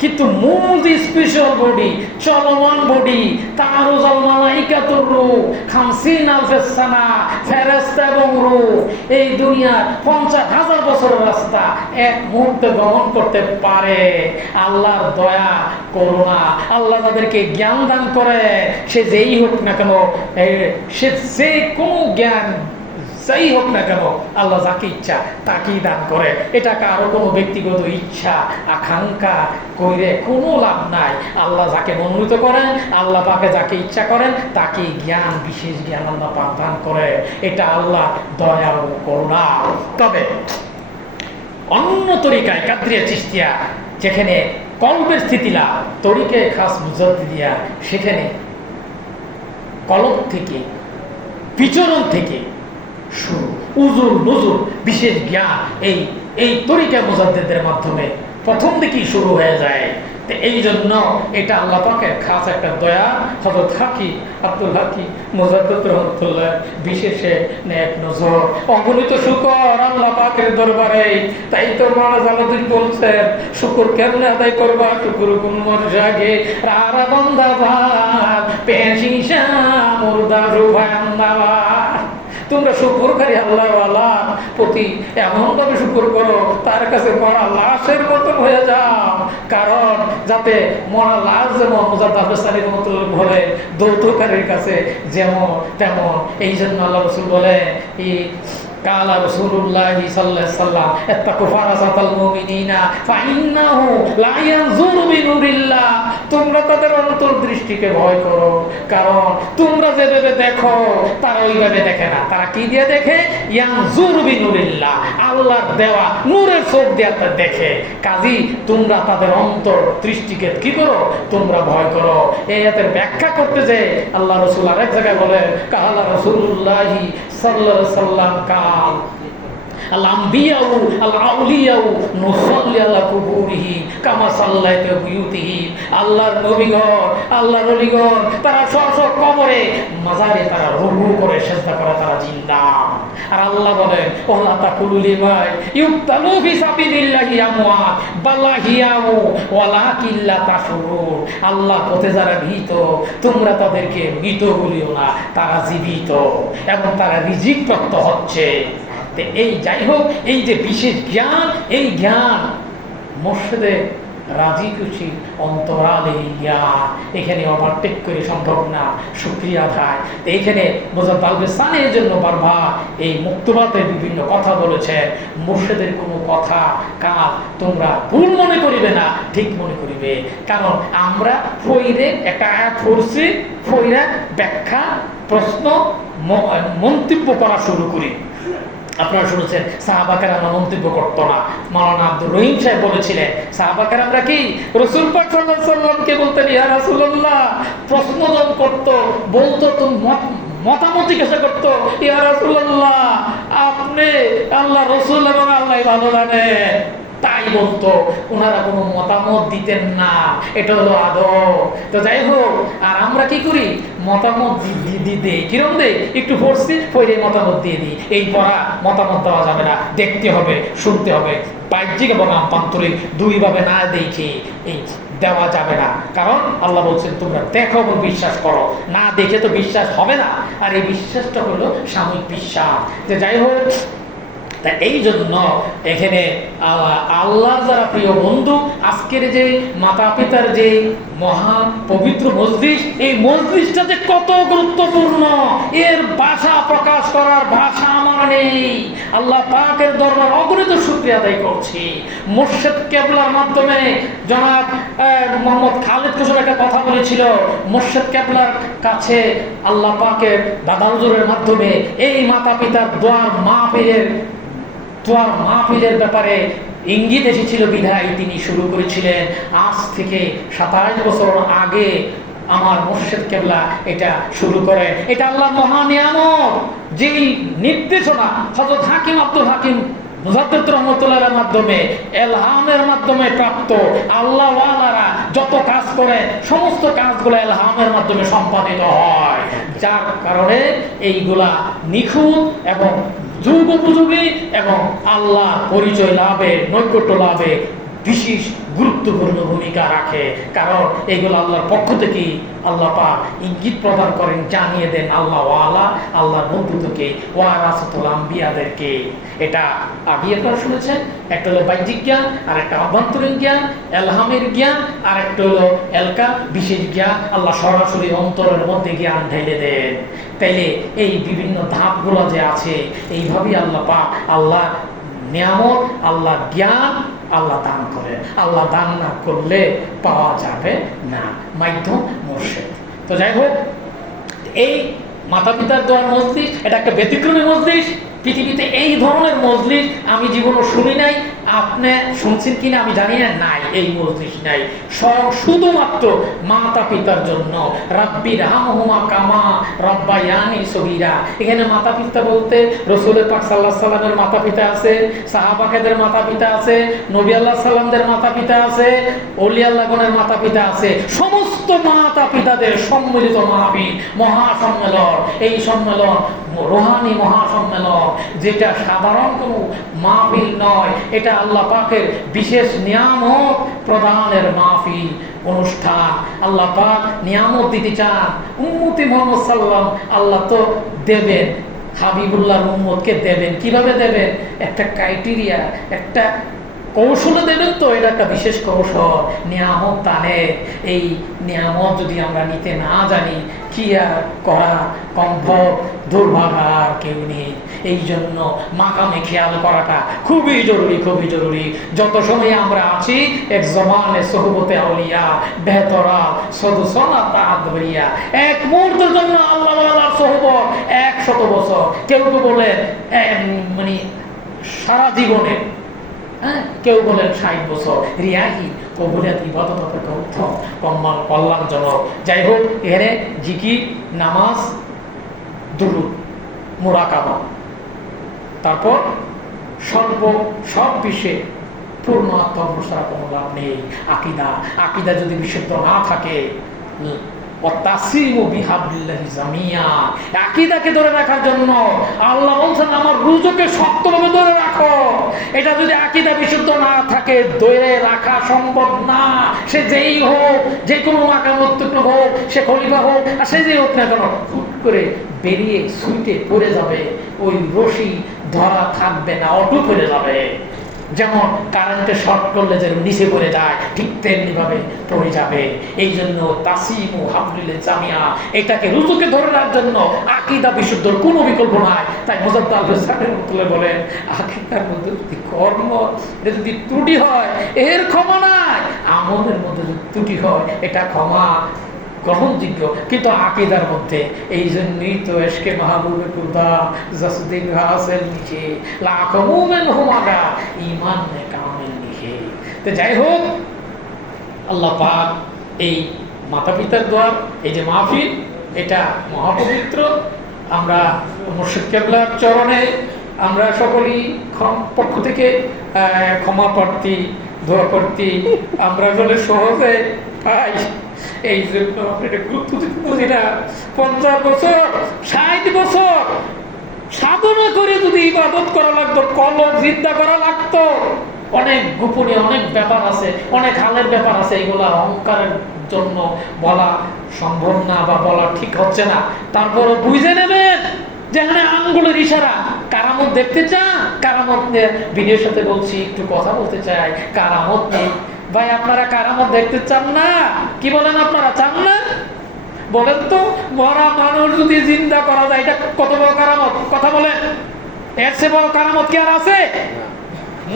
কিন্তু মূল স্পেশাল বডি, চলমান বডি, তারুজাল মালাইকাতুর রূহ, 50 আলফেস সানা, ফেরেশতা এবং রূহ, এই দুনিয়ার 50,000 বছরের রাস্তা এক মুহূর্তে গমন করতে পারে। আল্লাহর দয়া করুণা, আল্লাহ তাদেরকে জ্ঞান দান করে, সে যেই হোক না কেন, সে যে কোনো জ্ঞান যাই হোক না কেন, আল্লাহ যাকে ইচ্ছা তাকেই দান করে। এটা কারো কোনো ব্যক্তিগত ইচ্ছা আকাঙ্ক্ষা করে কোনো লাভ নাই। আল্লাহ যাকে মনোনীত করেন, আল্লাহ পাকে যাকে ইচ্ছা করেন তাকে জ্ঞান, বিশেষ জ্ঞান আল্লাহ পাক দান করে। এটা আল্লাহ দয়া ও করুণা। তবে অন্য তরিকায় কাদরিয়া চিশতিয়া যেখানে কলবের স্থিতি লাভ, তরিকে খাস মুজাদ্দিদ দিয়া সেখানে কলব থেকে, বিচরণ থেকে শুরু, উজুর নজুর বিশেষ জ্ঞান এই তরিকা মুজাদ্দিদের মাধ্যমে প্রথম দিকেই শুরু হয়ে যায়। তো এই জন্য এটা আল্লাহ পাকের খাস একটা দয়া। হযরত হাকিম আব্দুল হাকিম মুজাদ্দিদ রহমাতুল্লাহ বিশেষে নেক নজর, অগণিত শুকর আল্লাহ পাকের দরবারে। তাই তো মাওলানা জালালউদ্দিন বলছেন, শুকর কেমনে আদায় করবা, শুকর কোন মানুষ আগে রারা বান্দা ভাত পেশিশা মুর্দা রুবান্দাবা। তোমরা শুকরকারী আল্লাহওয়ালা প্রতি এমনভাবে শুকর করো তার কাছে মরা লাশের মতন হয়ে যাও। কারণ যাতে মরা লাশ যেমন মুজাদ্দিদ মতো বলে দৌতকারীর কাছে যেমন তেমন। এই জন্য আল্লাহ রাসূল বলে, কালা রাসূলুল্লাহ সাল্লাল্লাহু আলাইহি সাল্লাম, ইত্তাকু ফারাসাতাল মুমিনিনা ফাইন্নাহু লা ইয়ানজুরু বিনুরিল্লাহ। তোমরা তাদের অন্তর্দৃষ্টিকে ভয় করো, কারণ তোমরা যেভাবে দেখো তারা ওইভাবে দেখে না। তারা কি দিয়ে দেখে? ইয়ানজুরু বিনুরিল্লাহ, আল্লাহর দেওয়া নূরের চোখ দিয়ে দেখে। কাজী তোমরা তাদের অন্তর্দৃষ্টিকে কি করো? তোমরা ভয় করো। এই আয়াতের ব্যাখ্যা করতে যে আল্লাহ রাসূল আরেক জায়গায় বলে, কালা রাসূলুল্লাহ সাল্লাল্লাহু আলাইহি সাল্লাম কাল আল-আম্বিয়াউ আল-আউলিয়াউ নুসাল্লি আলা কুবুরিহি কামা সাল্লাইতা বিউতিহি। আল্লাহর নবীগণ, আল্লাহর ওলিগণ তারা সব কবরে মাজারে তারা রুকু করে সিজদা করে, তারা জিন্দা। আর আল্লাহ বলেন, ওয়ালা তাকুলু লিমান ইউক্তালু ফি সাবিলিল্লাহি আমওয়াত বাল আহইয়াউ ওয়ালাকিন লা তাশউরুন। আল্লাহ পথে যারা ভীত তোমরা তাদেরকে মৃত বলিও না, তারা জীবিত এবং তারা রিজিক প্রাপ্ত হচ্ছে। এই যাই হোক, এই যে বিশেষ জ্ঞান, এই জ্ঞান মুর্শিদের রাজি খুশি অন্তরাল এই জ্ঞান এখানে ওভারটেক করে সম্ভব না। শুকরিয়া আদায়। তো এখানে মুজাদ্দিদ আল-বিসানির জন্য বারবার এই মুক্তবাদের বিভিন্ন কথা বলেছে। মুর্শিদের কোনো কথা কাজ তোমরা ভুল মনে করিবে না, ঠিক মনে করিবে। কারণ আমরা ফইরে একটা আয়াত পড়ছি, ফইরা ব্যাখ্যা, প্রশ্ন, মন্তব্য করা শুরু করি। আপনারা শুনেছেন সাহাবা কেরামরা মন্তব্য করতো না। মাওলানা আব্দুর রহিম সাহেব বলেছিলেন, সাহাবা কেরামরা কি রাসূল পাক সাল্লাল্লাহু আলাইহি সাল্লামকে বলতেন, ইয়া রাসূলুল্লাহ, প্রশ্ন যখন করতো বলতো, তুমি মতামত জিজ্ঞাসা করতো, ইয়া রাসূলুল্লাহ আপনি আল্লাহ রাসূল এবং আল্লাহ ভালো জানেন, তাই বলতো। ওনারা কোনো মতামত দিতেন না। এটা হলো আদব। তো যাই হোক, আর আমরা কি করি? মতামত দিই। কিরম দেই? একটু পড়ছি, পড়ে মতামত দিয়ে দিই। এই পড়া মতামত দেওয়া যাবে না, দেখতে হবে, শুনতে হবে। বাহ্যিক এবং আভ্যন্তরিক দুইভাবে না দেখে এই দেওয়া যাবে না। কারণ আল্লাহ বলছেন তোমরা দেখো এবং বিশ্বাস করো, না দেখে তো বিশ্বাস হবে না। আর এই বিশ্বাসটা হলো সাময়িক বিশ্বাস। যে যাই হোক, তা এই জন্য এখানে আল্লাহ যারা প্রিয় বন্ধু, আজকের যে মাতা পিতার যে মহা পবিত্র মজলিস, এই মজলিসটা যে কত গুরুত্বপূর্ণ এর ভাষা প্রকাশ করার ভাষা আমার নেই। আল্লাহ পাকের দরবার অগণিত শুকরিয়া আদায় করছি। মুর্শিদ কেবলার মাধ্যমে জনাব মোহাম্মদ খালেদ হোসেন একটা কথা বলেছিল, মুর্শিদ কেবলার কাছে আল্লাহ পাকের দাদা হুজুরের মাধ্যমে এই মাতা পিতার দোয়ার মাহফিলের ব্যাপারে ইঙ্গিত এসেছিল বিধায় তিনি শুরু করেছিলেন। আজ থেকে 27 বছর আগে আমার মুর্শিদ কেবলা এটা শুরু করে। এটা আল্লাহর মহা নিয়ামত, যেই নির্দেশনা হযরত হাকিম আব্দুল হাকিম মুজাদ্দিদ রহমাতুল্লাহর মাধ্যমে, ইলহামের মাধ্যমে প্রাপ্ত। আল্লাহ ওয়ালারা যত কাজ করে সমস্ত কাজগুলো ইলহামের মাধ্যমে সম্পাদিত হয়, যার কারণে এইগুলা নিখুঁত এবং যুগ উপযোগী এবং আল্লাহ পরিচয় লাভে, নৈকট্য লাভে বিশেষ গুরুত্বপূর্ণ ভূমিকা রাখে। কারণ এগুলো আল্লাহর পক্ষ থেকে আল্লাহ পাক ইঙ্গিত প্রদান করেন, জানিয়ে দেন আল্লাহ ওয়ালা, আল্লাহর বন্ধুদেরকে, ওয়ারাসাতুল আম্বিয়াদেরকে। এটা আগে আপনারা শুনেছেন, একটা হলো বাহ্যিক জ্ঞান, আর একটা অভ্যন্তরীণ জ্ঞান, এলহামের জ্ঞান, আর একটা হলো এলকা বিশেষ জ্ঞান। আল্লাহ সরাসরি অন্তরের মধ্যে জ্ঞান ঢেলে দেন। তাইলে এই বিভিন্ন ধাপগুলো যে আছে, এইভাবেই আল্লাহ পাক আল্লাহ নিয়ামত, আল্লাহ জ্ঞান আল্লাহ দান করে। আল্লাহ দান না করলে পাওয়া যাবে না। মাধ্যম মুর্শিদ। তো যাই হোক, এই মাতা পিতার দোয়ার মজলিস এটা একটা ব্যতিক্রমী মজলিস। পৃথিবীতে এই ধরনের মজলিস আমি জীবনও শুনি নাই। আপনি শুনছেন কিনা আমি জানি না, নাই, এই মজলিস নাই। শুধুমাত্র মাতা পিতার জন্য। রাব্বি রাহমহুমা কামা রাব্বায়ানি সগীরা। এখানে মাতা পিতা বলতে রাসূল পাক সাল্লাল্লাহু আলাইহি সাল্লামের মাতা পিতা আছে, সাহাবাকেদের মাতা পিতা আছে, নবী আল্লাহ সাল্লামদের মাতা পিতা আছে, ওলি আল্লাহগণের মাতা পিতা আছে। সমস্ত মাতা পিতাদের সম্মিলিত মাহফিল, মহাসম্মেলন। এই সম্মেলন রুহানি মহাসম্মেলন, যেটা সাধারণ কোনো মাহফিল নয়। এটা আল্লাহ পাকের বিশেষ নিয়ামত প্রদানের মাহফিল, অনুষ্ঠান। আল্লাহ পাক নিয়ামত দিতে চান উম্মতি মুহাম্মদ সাল্লাল্লাহু আলাইহি ওয়াসাল্লাম। আল্লাহ তো দেবেন, হাবিবুল্লাহর উম্মতকে দেবেন। কিভাবে দেবেন? একটা ক্রাইটেরিয়া, একটা কৌশলে দেবেন। তো এটা একটা বিশেষ কৌশল, নিয়ামত টানে। এই নিয়ামত যদি আমরা নিতে না জানি, কি আর করা সম্ভব? দুর্ভাগা আর কেউ নেই। এই জন্য মাকামে খেয়াল করাটা খুবই জরুরি, খুবই জরুরি। যত সময় আমরা আছি, এক জমানে সোহবতে আউলিয়া বেহতরা সদসনা তাদবরিয়া, এক মুহূর্তের জন্য আল্লাহ ওয়ালার সোহবত 100 বছর। কেউ তো বলেন মানে সারা জীবনে, হ্যাঁ, কেউ বলেন 60 বছর। রিয়াহি কবুলিয়াত ইবাদত অপেক্ষা উত্তম, কল্যাণজনক। যাই হোক, এখানে জিকির, নামাজ, দুরূদ, মুরাকাবা, তারপর সব বিষয়ে পূর্ণ আত্মপ্রসার কোনো লাভ নেই। আকিদা যদি বিশুদ্ধ না থাকে, আকিদাকে ধরে রাখার জন্য আল্লাহ বলছেন আমার রুজুকে শক্তভাবে ধরে রাখো। এটা যদি আকিদা বিশুদ্ধ না থাকে, ধরে রাখা সম্ভব না। সে যেই হোক, যে কোনো মাকামত্ব হোক, সে খলিফা হোক, আর সে যে হোক না কেন, হুট করে বেরিয়ে সুইটে পড়ে যাবে। ওই রশি ধরা থাকবে না, অটুট হয়ে যাবে। যেমন কারেন্টে শর্ট করলে যে নিচে পড়ে যায়, ঠিক তেমনি ভাবে পড়ে যাবে। এই জন্য তাসিমু হাবলিল জামিয়া, এটাকে রুজুকে ধরে রাখার জন্য আকীদা বিশুদ্ধর কোনো বিকল্প নাই। তাই মুজাদ্দিদ আল-ফাসানি বলেন, আকীদার মধ্যে যদি কর্ম যদি ত্রুটি হয়, এর ক্ষমা নাই। আমলের মধ্যে যদি ত্রুটি হয়, এটা ক্ষমা গ্রহণযোগ্য, কিন্তু আকীদার মধ্যে। এই জন্যই তো এশকে মাহবুবে খুদা জাসদিন হাসিল নিচে লাখো মুমিন হুমাগা ঈমান নে কামিল লিখে। তো যাই হোক, আল্লাহ পাক এই মাতা পিতার দোয়া, এই যে মাহফিল, এটা মহাপবিত্র। আমরা মুর্শিদ কেবলার চরণে আমরা সকলেই পক্ষ থেকে ক্ষমা প্রার্থী, দোয়া প্রার্থী। আমরা আসলে সহজে পাই, এই জন্য এটা গুরুত্ব দিতে বুঝি না। 50 বছর 60 বছর সাধনা করে যদি ইবাদত করা লাগতো, কলব জিন্দা করা লাগতো, অনেক গোপনীয় অনেক ব্যাপার আছে, অনেক হালের ব্যাপার আছে, এগুলা অহংকারের জন্য বলা সম্ভব না বা বলা ঠিক হচ্ছে না। তারপরে বুঝে নেবেন যেখানে আঙ্গুলের ইশারা। কারামত দেখতে চান? কারামত ভিডিওর সাথে বলছি, একটু কথা বলতে চাই। কারামত নেই ভাই, আপনারা কারামত দেখতে চান না? কি বলেন, আপনারা চান না? বলেন তো, মরা মানুষ যদি জিন্দা করা যায়, এটা কত বড় কারামত? কথা বলেন, এর চেয়ে বড় কারামত কি আর আছে?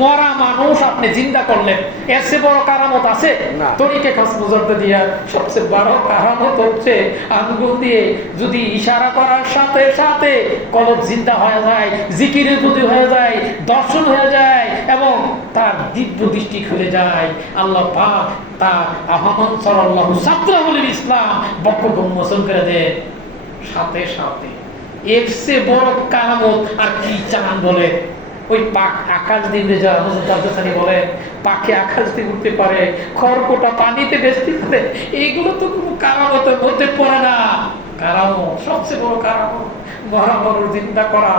মরা মানুষ আপনি জিন্দা করলেন, এর চেয়ে বড় কারামত আছে? না। তরিকে খাস মুজাদ্দিদিয়া সবচেয়ে বড় কারামত হচ্ছে আঙ্গুল দিয়ে যদি ইশারা করার সাথে সাথে কলব জিন্দা হয়ে যায়, জিকিরে যদি হয়ে যায়, দর্শন হয়ে যায় এবং তার দিব্য দৃষ্টি খুলে যায়, আল্লাহ পাক তার আহমদ সাল্লাল্লাহু সাত্রাহুল ইসলাম বক্তব্য মোচন করে দেন সাথে সাথে। এর চেয়ে বড় কারামত আর কি চান বলে? ওই পাক আকাশ দিয়ে যা হুজুর বলে পাখি আকাশ দিয়ে উঠতে পারে, খড়কোটা পানিতে ভেসতে পারে, এগুলো তো কোনো কারামতের মধ্যে পড়ে না। কারামত, সবচেয়ে বড় কারামত মরা মানুষ চিন্তা করা,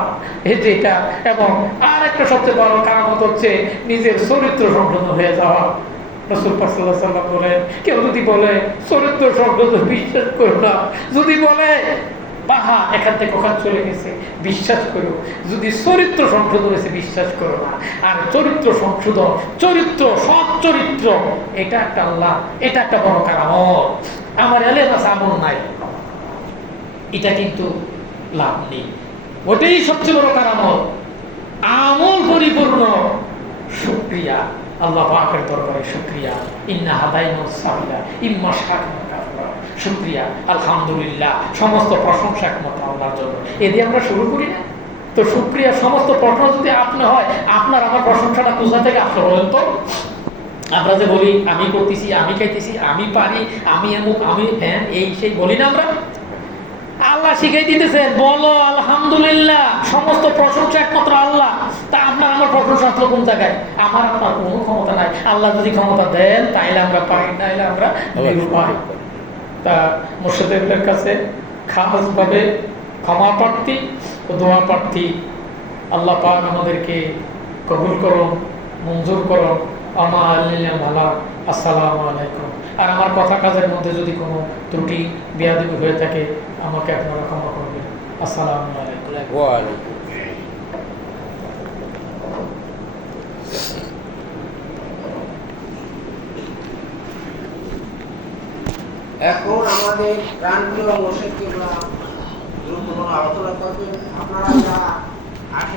এই যেটা। এবং আর একটা সবচেয়ে বড় কারামত হচ্ছে নিজের চরিত্র সংশোধন হয়ে যাওয়া। রাসূল পাক সাল্লাল্লাহু আলাইহি ওয়াসাল্লাম বলেন, কেউ যদি বলে চরিত্র সংশোধন বিশ্বাস করো না, যদি বলে বাহা এখান থেকে ওখানে চলে গেছে বিশ্বাস করো, যদি চরিত্র সংশোধন হয়েছে বিশ্বাস করো না। আর চরিত্র সংশোধন, চরিত্র, সৎ চরিত্র, এটা একটা আল্লাহ, এটা একটা বড় কারামত। আমার এলেম আছে, আমল নাই, এটা কিন্তু লাভ নেই। ওটাই সবচেয়ে বড় কারামত। আমল পরিপূর্ণ, শুকরিয়া, আল্লাহ পাকের দরবারে শুকরিয়া। ইন্না হাদাইনাস সাবিলা ইম্মা শাকিরা কাফুরা। শুকরিয়া, আলহামদুলিল্লাহ, সমস্ত প্রশংসা একমাত্র আল্লাহর জন্য। এদি আমরা শুরু করি না তো? শুকরিয়া সমস্ত প্রশ্ন যদি আপনি হয়, আপনার আমার প্রশংসাটা কোথা থেকে আসলে বলেন তো? আমরা যে বলি আমি করতেছি, আমি খাইতেছি, আমি পারি, আমি এমুক, আমি হ্যাঁ এই সেই বলি না আমরা? আল্লাহ শিখাই দিতেছেন, বলো আলহামদুলিল্লাহ, সমস্ত প্রশংসা একমাত্র আল্লাহ। তা আপনার আমার প্রশংসা আসলো কোন জায়গায়? আমার আপনার কোনো ক্ষমতা নাই। আল্লাহ যদি ক্ষমতা দেন তাইলে আমরা পাই, নাইলে আমরা নিরুপায়। তা মুর্শিদের কাছে খাস ভাবে ক্ষমা প্রার্থী ও দোয়া প্রার্থী। আল্লাহ পাক আমাদেরকে কবুল করুন, মঞ্জুর করুন। আসসালামু আলাইকুম। আর আমার কথা কাজের মধ্যে যদি কোনো ত্রুটি বেয়াদবি হয়ে থাকে আমাকে আপনারা ক্ষমা করবেন। আসসালামু আলাইকুম। ওয়ালাইকুম। এখন আমাদের প্রান্তীয় মুর্শিদ কিবলা গুরুত্বপূর্ণ আলোচনা করবেন। আপনারা যারা আশেপাশে